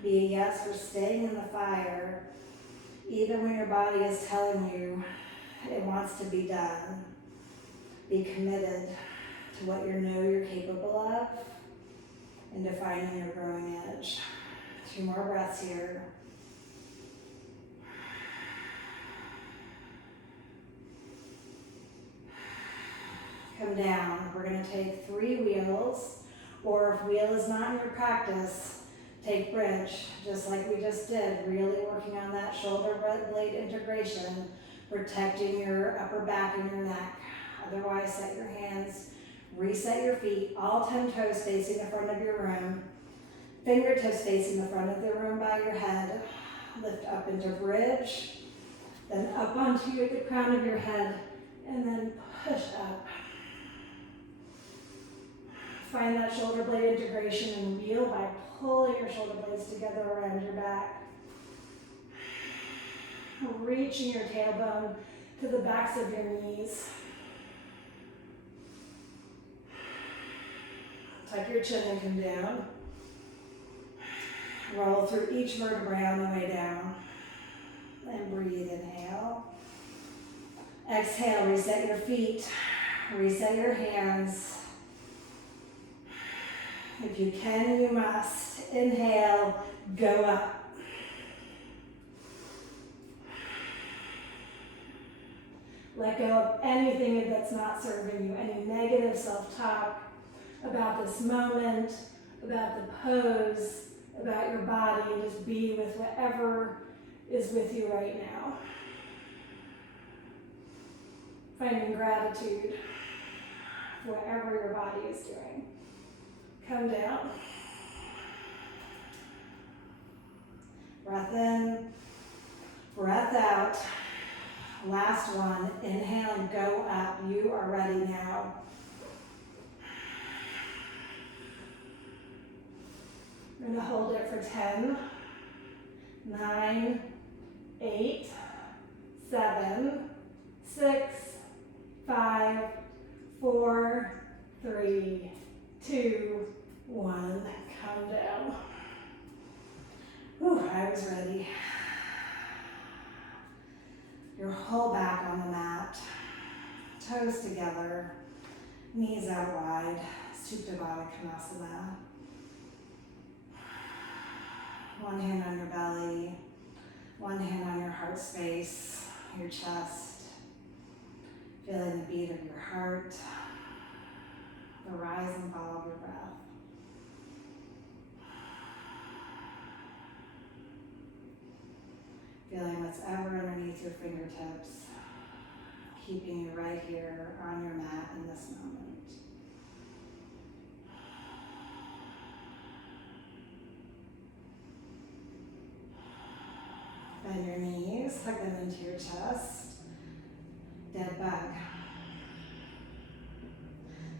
Be a yes for staying in the fire, even when your body is telling you it wants to be done. Be committed to what you know you're capable of and to finding your growing edge. 2 more breaths here. Come down. We're going to take 3 wheels, or if wheel is not in your practice, take bridge, just like we just did, really working on that shoulder blade integration, protecting your upper back and your neck. Otherwise, set your hands, reset your feet, all 10 toes facing the front of your room, fingertips facing the front of the room by your head. Lift up into bridge, then up onto the crown of your head, and then push up. Find that shoulder blade integration and wheel by pulling your shoulder blades together around your back. Reaching your tailbone to the backs of your knees. Tuck your chin and come down. Roll through each vertebrae on the way down. And breathe, inhale. Exhale, reset your feet. Reset your hands. If you can, you must. Inhale, go up. Let go of anything that's not serving you, any negative self-talk about this moment, about the pose, about your body, and just be with whatever is with you right now. Finding gratitude for whatever your body is doing. Come down. Breath in, breath out. Last one. Inhale and go up. You are ready now. We're going to hold it for 10, 9, 8, 7, 6, 5, 4, 3, 2, 1. Come down. Whew, I was ready. Your whole back on the mat, toes together, knees out wide, Supta Baddha Konasana. One hand on your belly, one hand on your heart space, your chest, feeling the beat of your heart, the rise and fall of your breath. Feeling what's ever underneath your fingertips, keeping you right here on your mat in this moment. Bend your knees, hug them into your chest. Dead bug.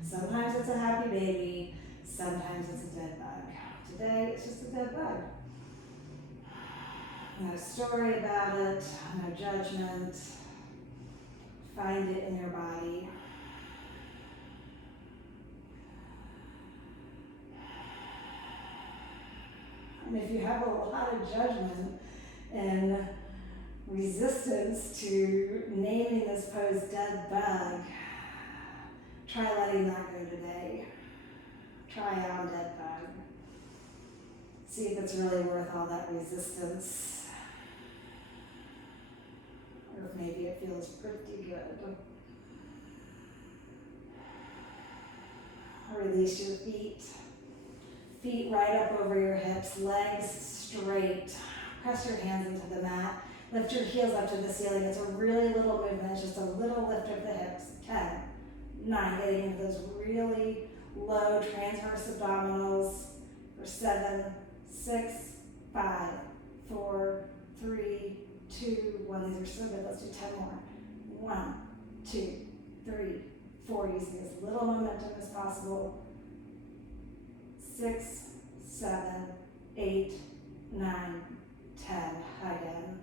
Sometimes it's a happy baby, sometimes it's a dead bug. Today it's just a dead bug. No story about it, no judgment. Find it in your body. And if you have a lot of judgment and resistance to naming this pose dead bug, try letting that go today. Try on dead bug. See if it's really worth all that resistance. Or if maybe it feels pretty good. Release your feet. Feet right up over your hips, legs straight. Press your hands into the mat. Lift your heels up to the ceiling. It's a really little movement. It's just a little lift of the hips. 10, 9, getting into those really low transverse abdominals. For 7, 6, 5, 4, 3, 2, 1. These are so good. Let's do 10 more. 1, 2, 3, 4. Using as little momentum as possible. 6, 7, 8, 9, 10. Again.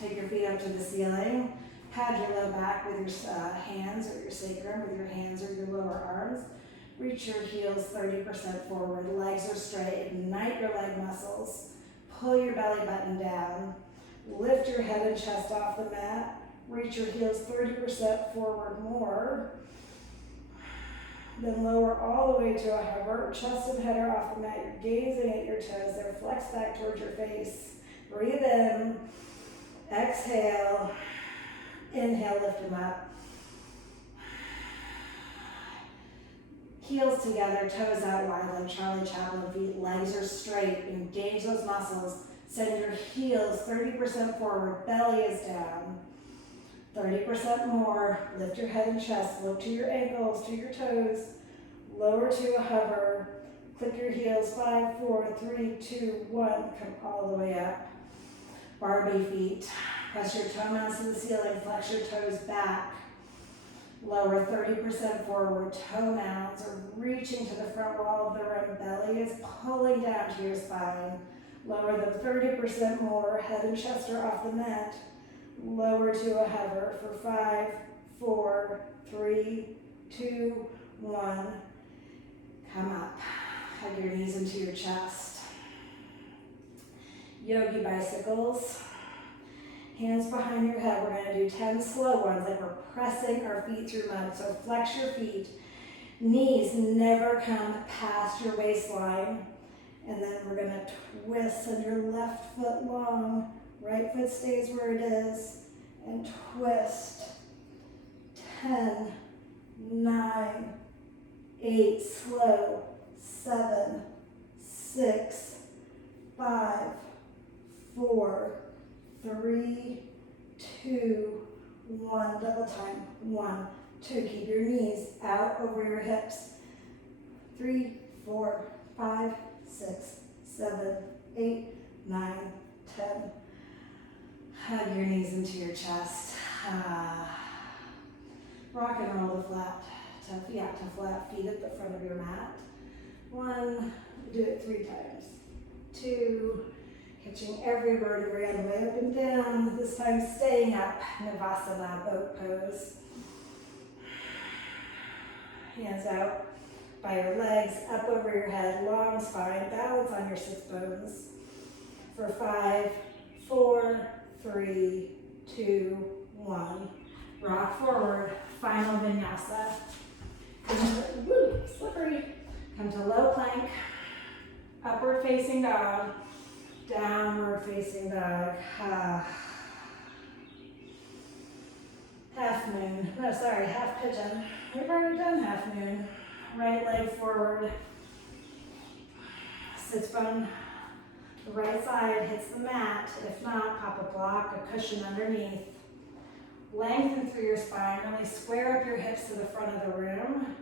Take your feet up to the ceiling. Pad your low back with your hands or your sacrum, with your hands or your lower arms. Reach your heels 30% forward. Legs are straight. Ignite your leg muscles. Pull your belly button down. Lift your head and chest off the mat. Reach your heels 30% forward more. Then lower all the way to a hover. Chest and head are off the mat. You're gazing at your toes. They're flexed back towards your face. Breathe in. Exhale. Inhale, lift them up. Heels together, toes out wide like Charlie Chaplin feet. Legs are straight. Engage those muscles. Send your heels 30% forward. Belly is down. 30% more. Lift your head and chest. Look to your ankles, to your toes. Lower to a hover. Click your heels. 5, 4, 3, 2, 1. Come all the way up. Barbie feet. Press your toenails to the ceiling. Flex your toes back. Lower 30% forward. Toenails are reaching to the front wall of the room. Belly is pulling down to your spine. Lower them 30% more. Head and chest are off the mat. Lower to a hover for 5, 4, 3, 2, 1. Come up. Hug your knees into your chest. Yogi bicycles. Hands behind your head. We're going to do 10 slow ones, like we're pressing our feet through mud. So flex your feet. Knees never come past your waistline. And then we're going to twist. Send your left foot long. Right foot stays where it is. And twist. 10, 9, 8, slow. 7, 6, 5, 4, 3, 2, 1. Double time. 1, 2. Keep your knees out over your hips. 3, 4, 5, 6, 7, 8, 9, 10. Hug your knees into your chest. Rock and roll to flat feet at the front of your mat. 1, do it 3 times. 2, hitching every vertebrae on the way up and down the This time staying up, Navasana, boat pose. Hands out by your legs, up over your head, long spine, balance on your sits bones. For 5, 4, 3, 2, 1. Rock forward, final vinyasa. Slippery. Come to low plank, upward facing dog, downward facing dog. Half moon, no sorry, half pigeon. We've already done half moon. Right leg forward, sits bone, the right side hits the mat. If not, pop a block, a cushion underneath. Lengthen through your spine, really square up your hips to the front of the room.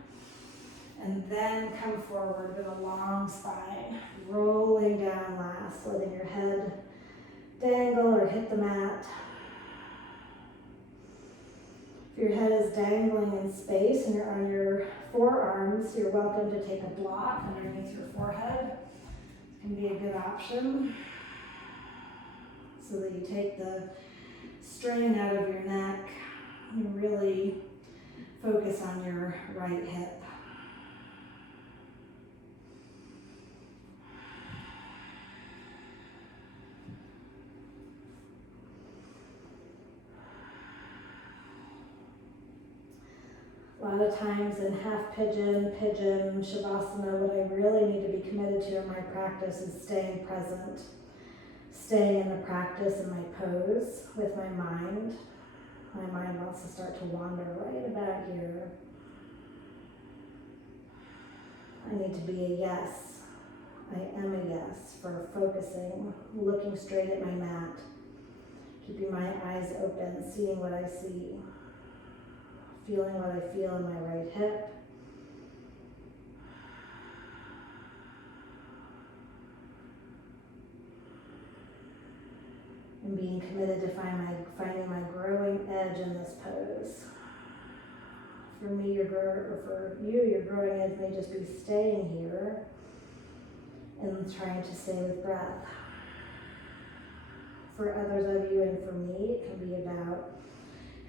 And then come forward with a long spine, rolling down last, letting your head dangle or hit the mat. If your head is dangling in space and you're on your forearms, you're welcome to take a block underneath your forehead. It can be a good option so that you take the strain out of your neck and really focus on your right hip. A lot of times in half pigeon, shavasana, what I really need to be committed to in my practice is staying present, staying in the practice and my pose with my mind. My mind wants to start to wander right about here. I need to be a yes. I am a yes for focusing, looking straight at my mat, keeping my eyes open, seeing what I see. Feeling what I feel in my right hip. And being committed to finding my growing edge in this pose. For me, your growing edge may just be staying here and trying to stay with breath. For others of you and for me, it can be about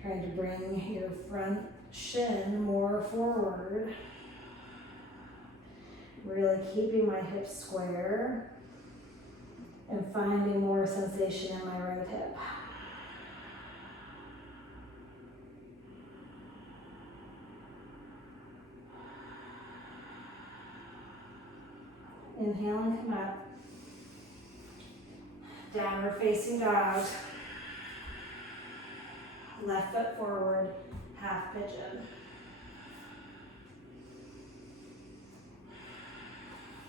trying to bring your front shin more forward. Really keeping my hips square and finding more sensation in my right hip. Inhale and come up. Downward facing dog. Left foot forward, half pigeon.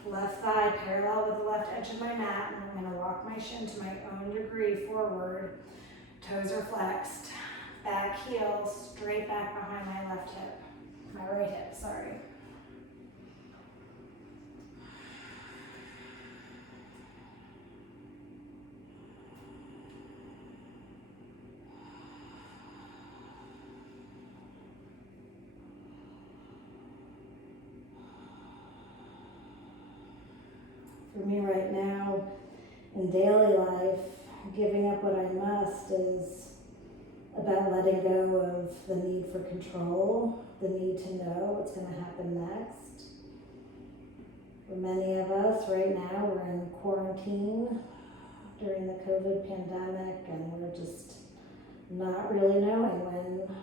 Left thigh parallel with the left edge of my mat, and I'm going to walk my shin to my own degree forward. Toes are flexed. Back heel straight back behind my left hip. My right hip, sorry. For me right now, in daily life, giving up what I must is about letting go of the need for control, the need to know what's going to happen next. For many of us right now, we're in quarantine during the COVID pandemic, and we're just not really knowing when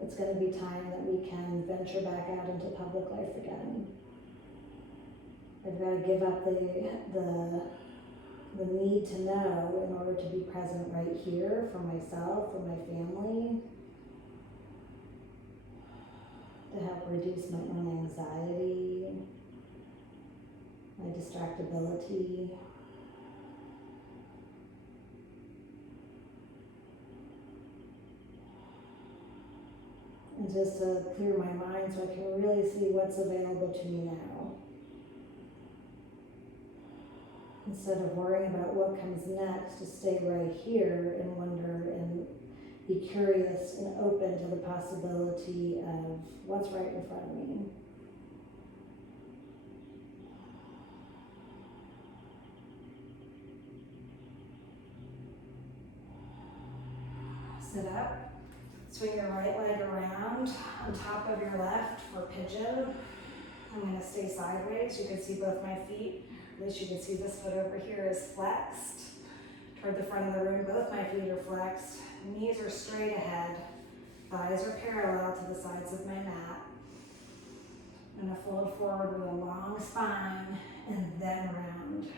it's going to be time that we can venture back out into public life again. I've got to give up the need to know in order to be present right here for myself, for my family, to help reduce my own anxiety, my distractibility. And just to clear my mind so I can really see what's available to me now. Instead of worrying about what comes next, to stay right here and wonder and be curious and open to the possibility of what's right in front of me. Sit up. Swing your right leg around on top of your left for pigeon. I'm going to stay sideways. You can see both my feet. At least you can see this foot over here is flexed. Toward the front of the room, both my feet are flexed. Knees are straight ahead. Thighs are parallel to the sides of my mat. I'm going to fold forward with a long spine and then round.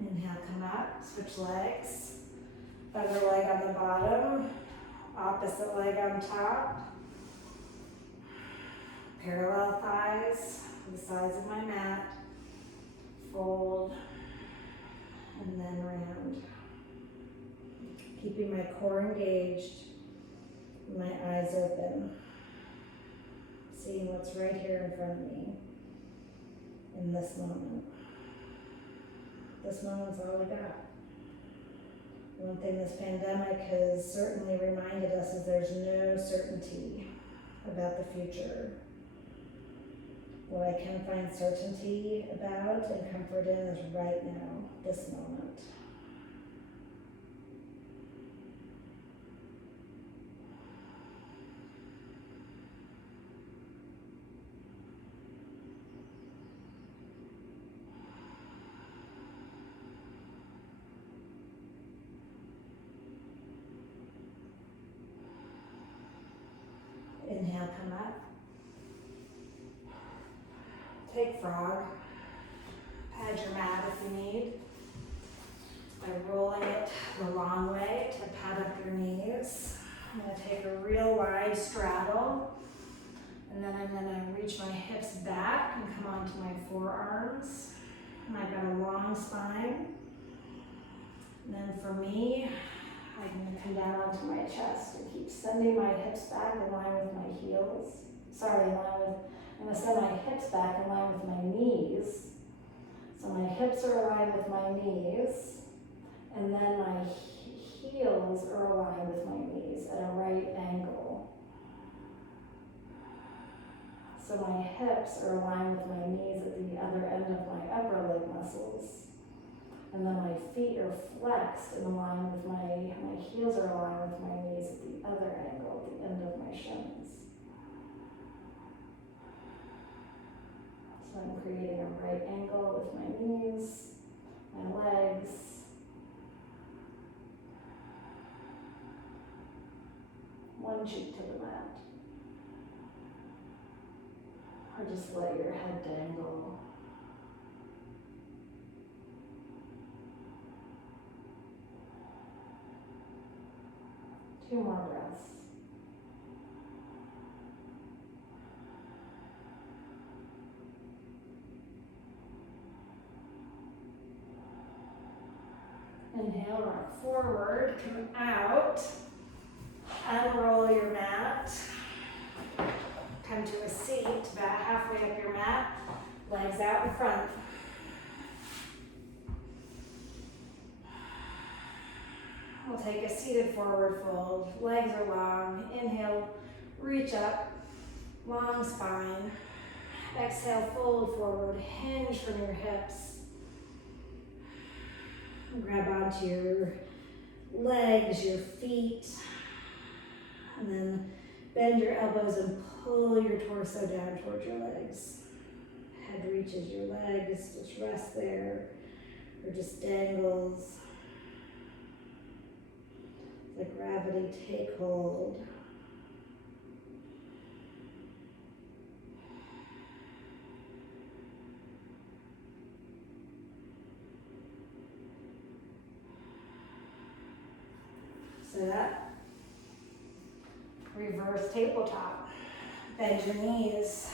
Inhale, come up, switch legs. Other leg on the bottom, opposite leg on top. Parallel thighs to the sides of my mat. Fold, and then round. Keeping my core engaged, my eyes open. Seeing what's right here in front of me in this moment. This moment's all I got. One thing this pandemic has certainly reminded us is there's no certainty about the future. What I can find certainty about and comfort in is right now, this moment. Inhale, come up. Take frog. Pad your mat if you need. By rolling it the long way to pad up your knees. I'm going to take a real wide straddle. And then I'm going to reach my hips back and come onto my forearms. And I've got a long spine. And then for me, I'm going to come down onto my chest and keep sending my hips back in line with my heels. I'm going to send my hips back in line with my knees. So my hips are aligned with my knees, and then my heels are aligned with my knees at a right angle. So my hips are aligned with my knees at the other end of my upper leg muscles. And then my feet are flexed and aligned with my heels are aligned with my knees at the other angle, at the end of my shins. So I'm creating a right angle with my knees, my legs. One cheek to the mat. Or just let your head dangle. Two more breaths. Inhale, rock forward, come out, unroll your mat, come to a seat about halfway up your mat, legs out in front. We'll take a seated forward fold, legs are long, inhale, reach up, long spine, exhale, fold forward, hinge from your hips. Grab onto your legs, your feet, and then bend your elbows and pull your torso down towards your legs. Head reaches your legs, just rest there, or just dangles. Let gravity take hold. Sit up. Reverse tabletop. Bend your knees.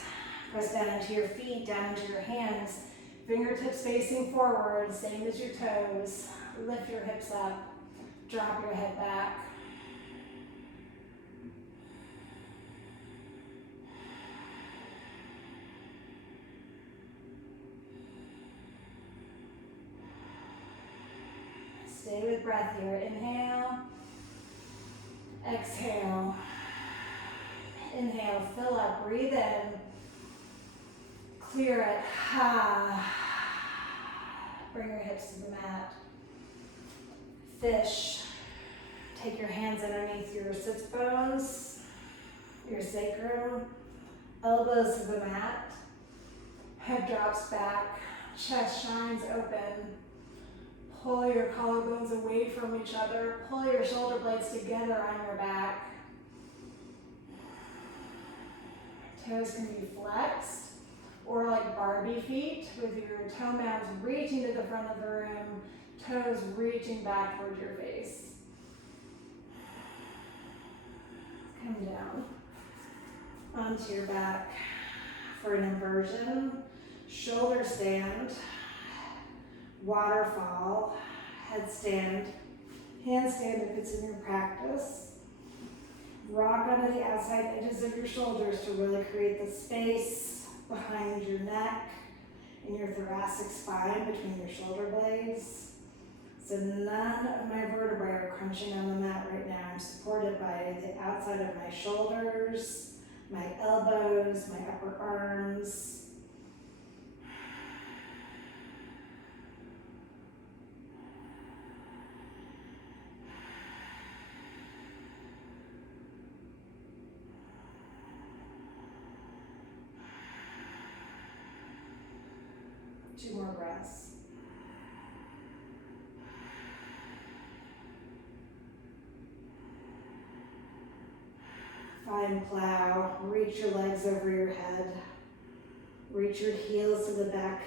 Press down into your feet, down into your hands. Fingertips facing forward, same as your toes. Lift your hips up. Drop your head back. Stay with breath here. Inhale. Exhale. Inhale, fill up, breathe in. Clear it. Bring your hips to the mat. Fish. Take your hands underneath your sits bones, your sacrum, elbows to the mat. Head drops back, chest shines open. Pull your collarbones away from each other. Pull your shoulder blades together on your back. Toes can be flexed or like Barbie feet with your toe mounds reaching to the front of the room, toes reaching back towards your face. Come down onto your back for an inversion. Shoulder stand, waterfall, headstand, handstand if it's in your practice. Rock onto the outside edges of your shoulders to really create the space behind your neck and your thoracic spine between your shoulder blades. So none of my vertebrae are crunching on the mat right now. I'm supported by the outside of my shoulders, my elbows, my upper arms. Two more breaths. Find plow. Reach your legs over your head. Reach your heels to the back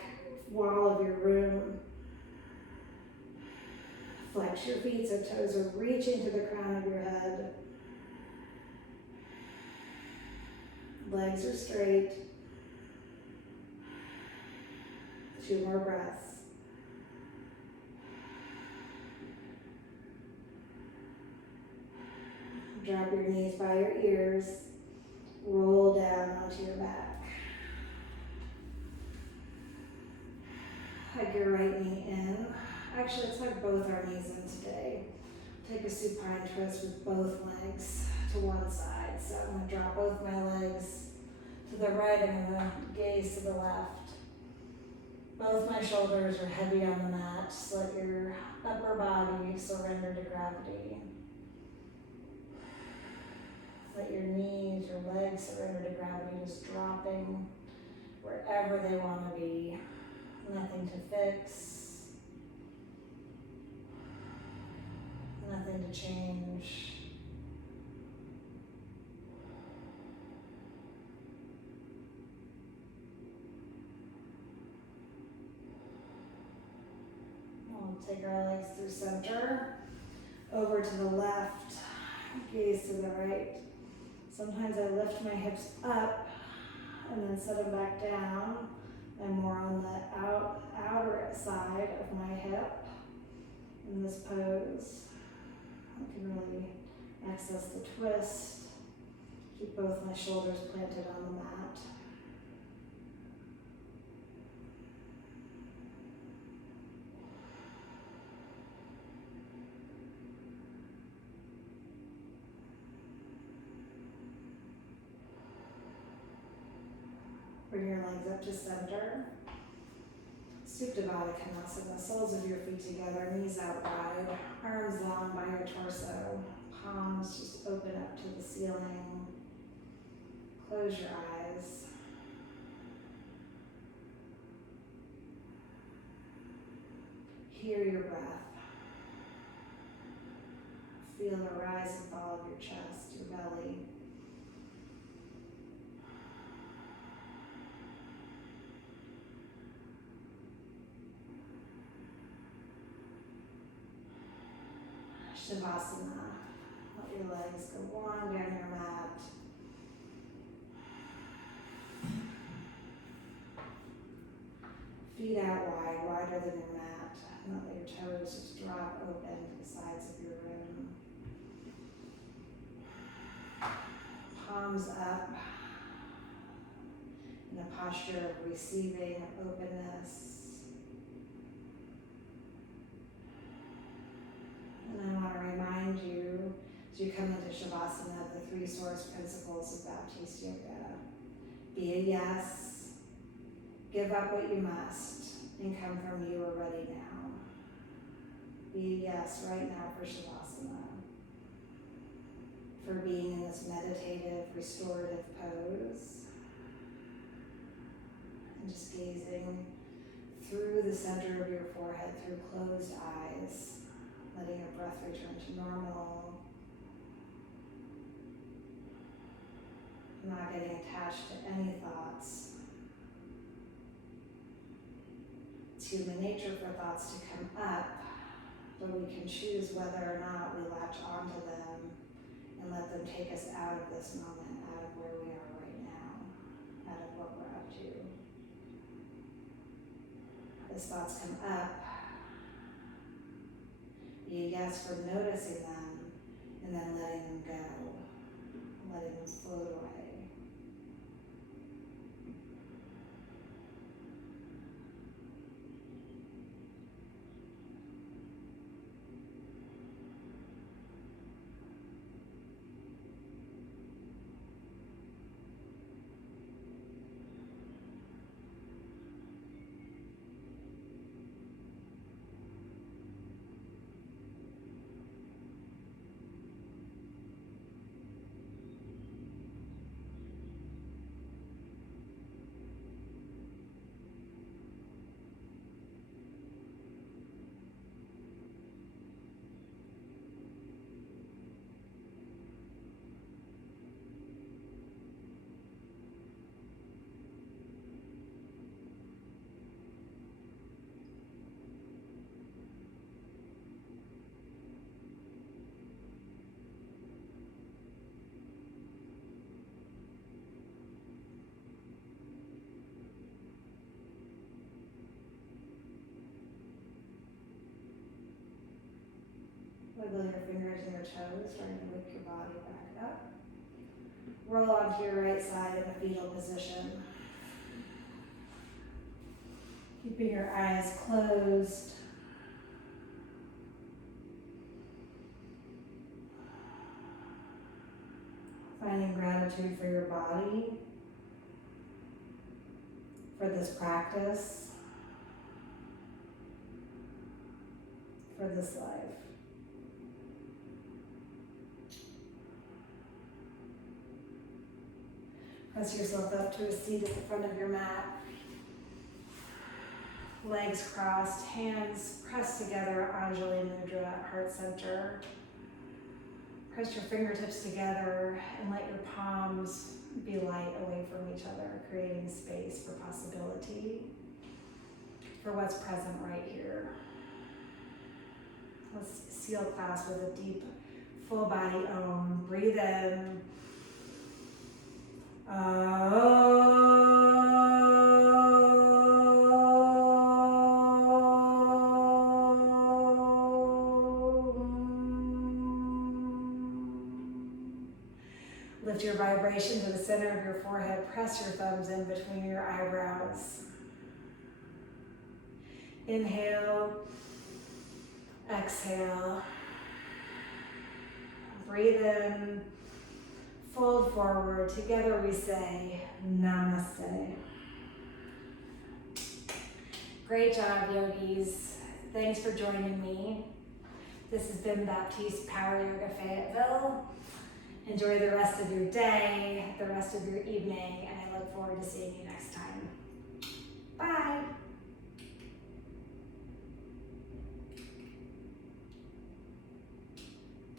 wall of your room. Flex your feet so toes are reaching to the crown of your head. Legs are straight. Two more breaths. Drop your knees by your ears. Roll down onto your back. Hug your right knee in. Actually, let's hug both our knees in today. Take a supine twist with both legs to one side. So I'm going to drop both my legs to the right and the gaze to the left. Both my shoulders are heavy on the mat. Just let your upper body surrender to gravity. Let your knees, your legs surrender to gravity, just dropping wherever they want to be. Nothing to fix. Nothing to change. We'll take our legs through center, over to the left, gaze to the right. Sometimes I lift my hips up and then set them back down. I'm more on the outer side of my hip in this pose. I can really access the twist. Keep both my shoulders planted on the mat. Bring your legs up to center. Supta Baddha Konasana, soles of your feet together, knees out wide, arms long by your torso, palms just open up to the ceiling. Close your eyes. Hear your breath. Feel the rise and fall of your chest, your belly. Shavasana. Let your legs go long down your mat. Feet out wide, wider than your mat. And let your toes just drop open to the sides of your room. Palms up in a posture of receiving openness. And I want to remind you, as you come into Shavasana, of the 3 source principles of Baptiste Yoga. Be a yes, give up what you must, and come from you are ready now. Be a yes right now for Shavasana, for being in this meditative, restorative pose, and just gazing through the center of your forehead, through closed eyes, letting your breath return to normal. Not getting attached to any thoughts. It's human nature for thoughts to come up, but we can choose whether or not we latch onto them and let them take us out of this moment, out of where we are right now, out of what we're up to. As thoughts come up, be a yes for noticing them and then letting them go, letting them float away. Wiggle your fingers and your toes, starting to wake your body back up. Roll onto your right side in a fetal position. Keeping your eyes closed. Finding gratitude for your body, for this practice, for this life. Press yourself up to a seat at the front of your mat. Legs crossed, hands pressed together, Anjali Mudra at heart center. Press your fingertips together and let your palms be light away from each other, creating space for possibility, for what's present right here. Let's seal class with a deep, full body Om. Breathe in. Lift your vibration to the center of your forehead. Press your thumbs in between your eyebrows. Inhale, exhale. Breathe in. Fold forward. Together we say Namaste. Great job, yogis. Thanks for joining me. This has been Baptiste Power Yoga Fayetteville. Enjoy the rest of your day, the rest of your evening, and I look forward to seeing you next time.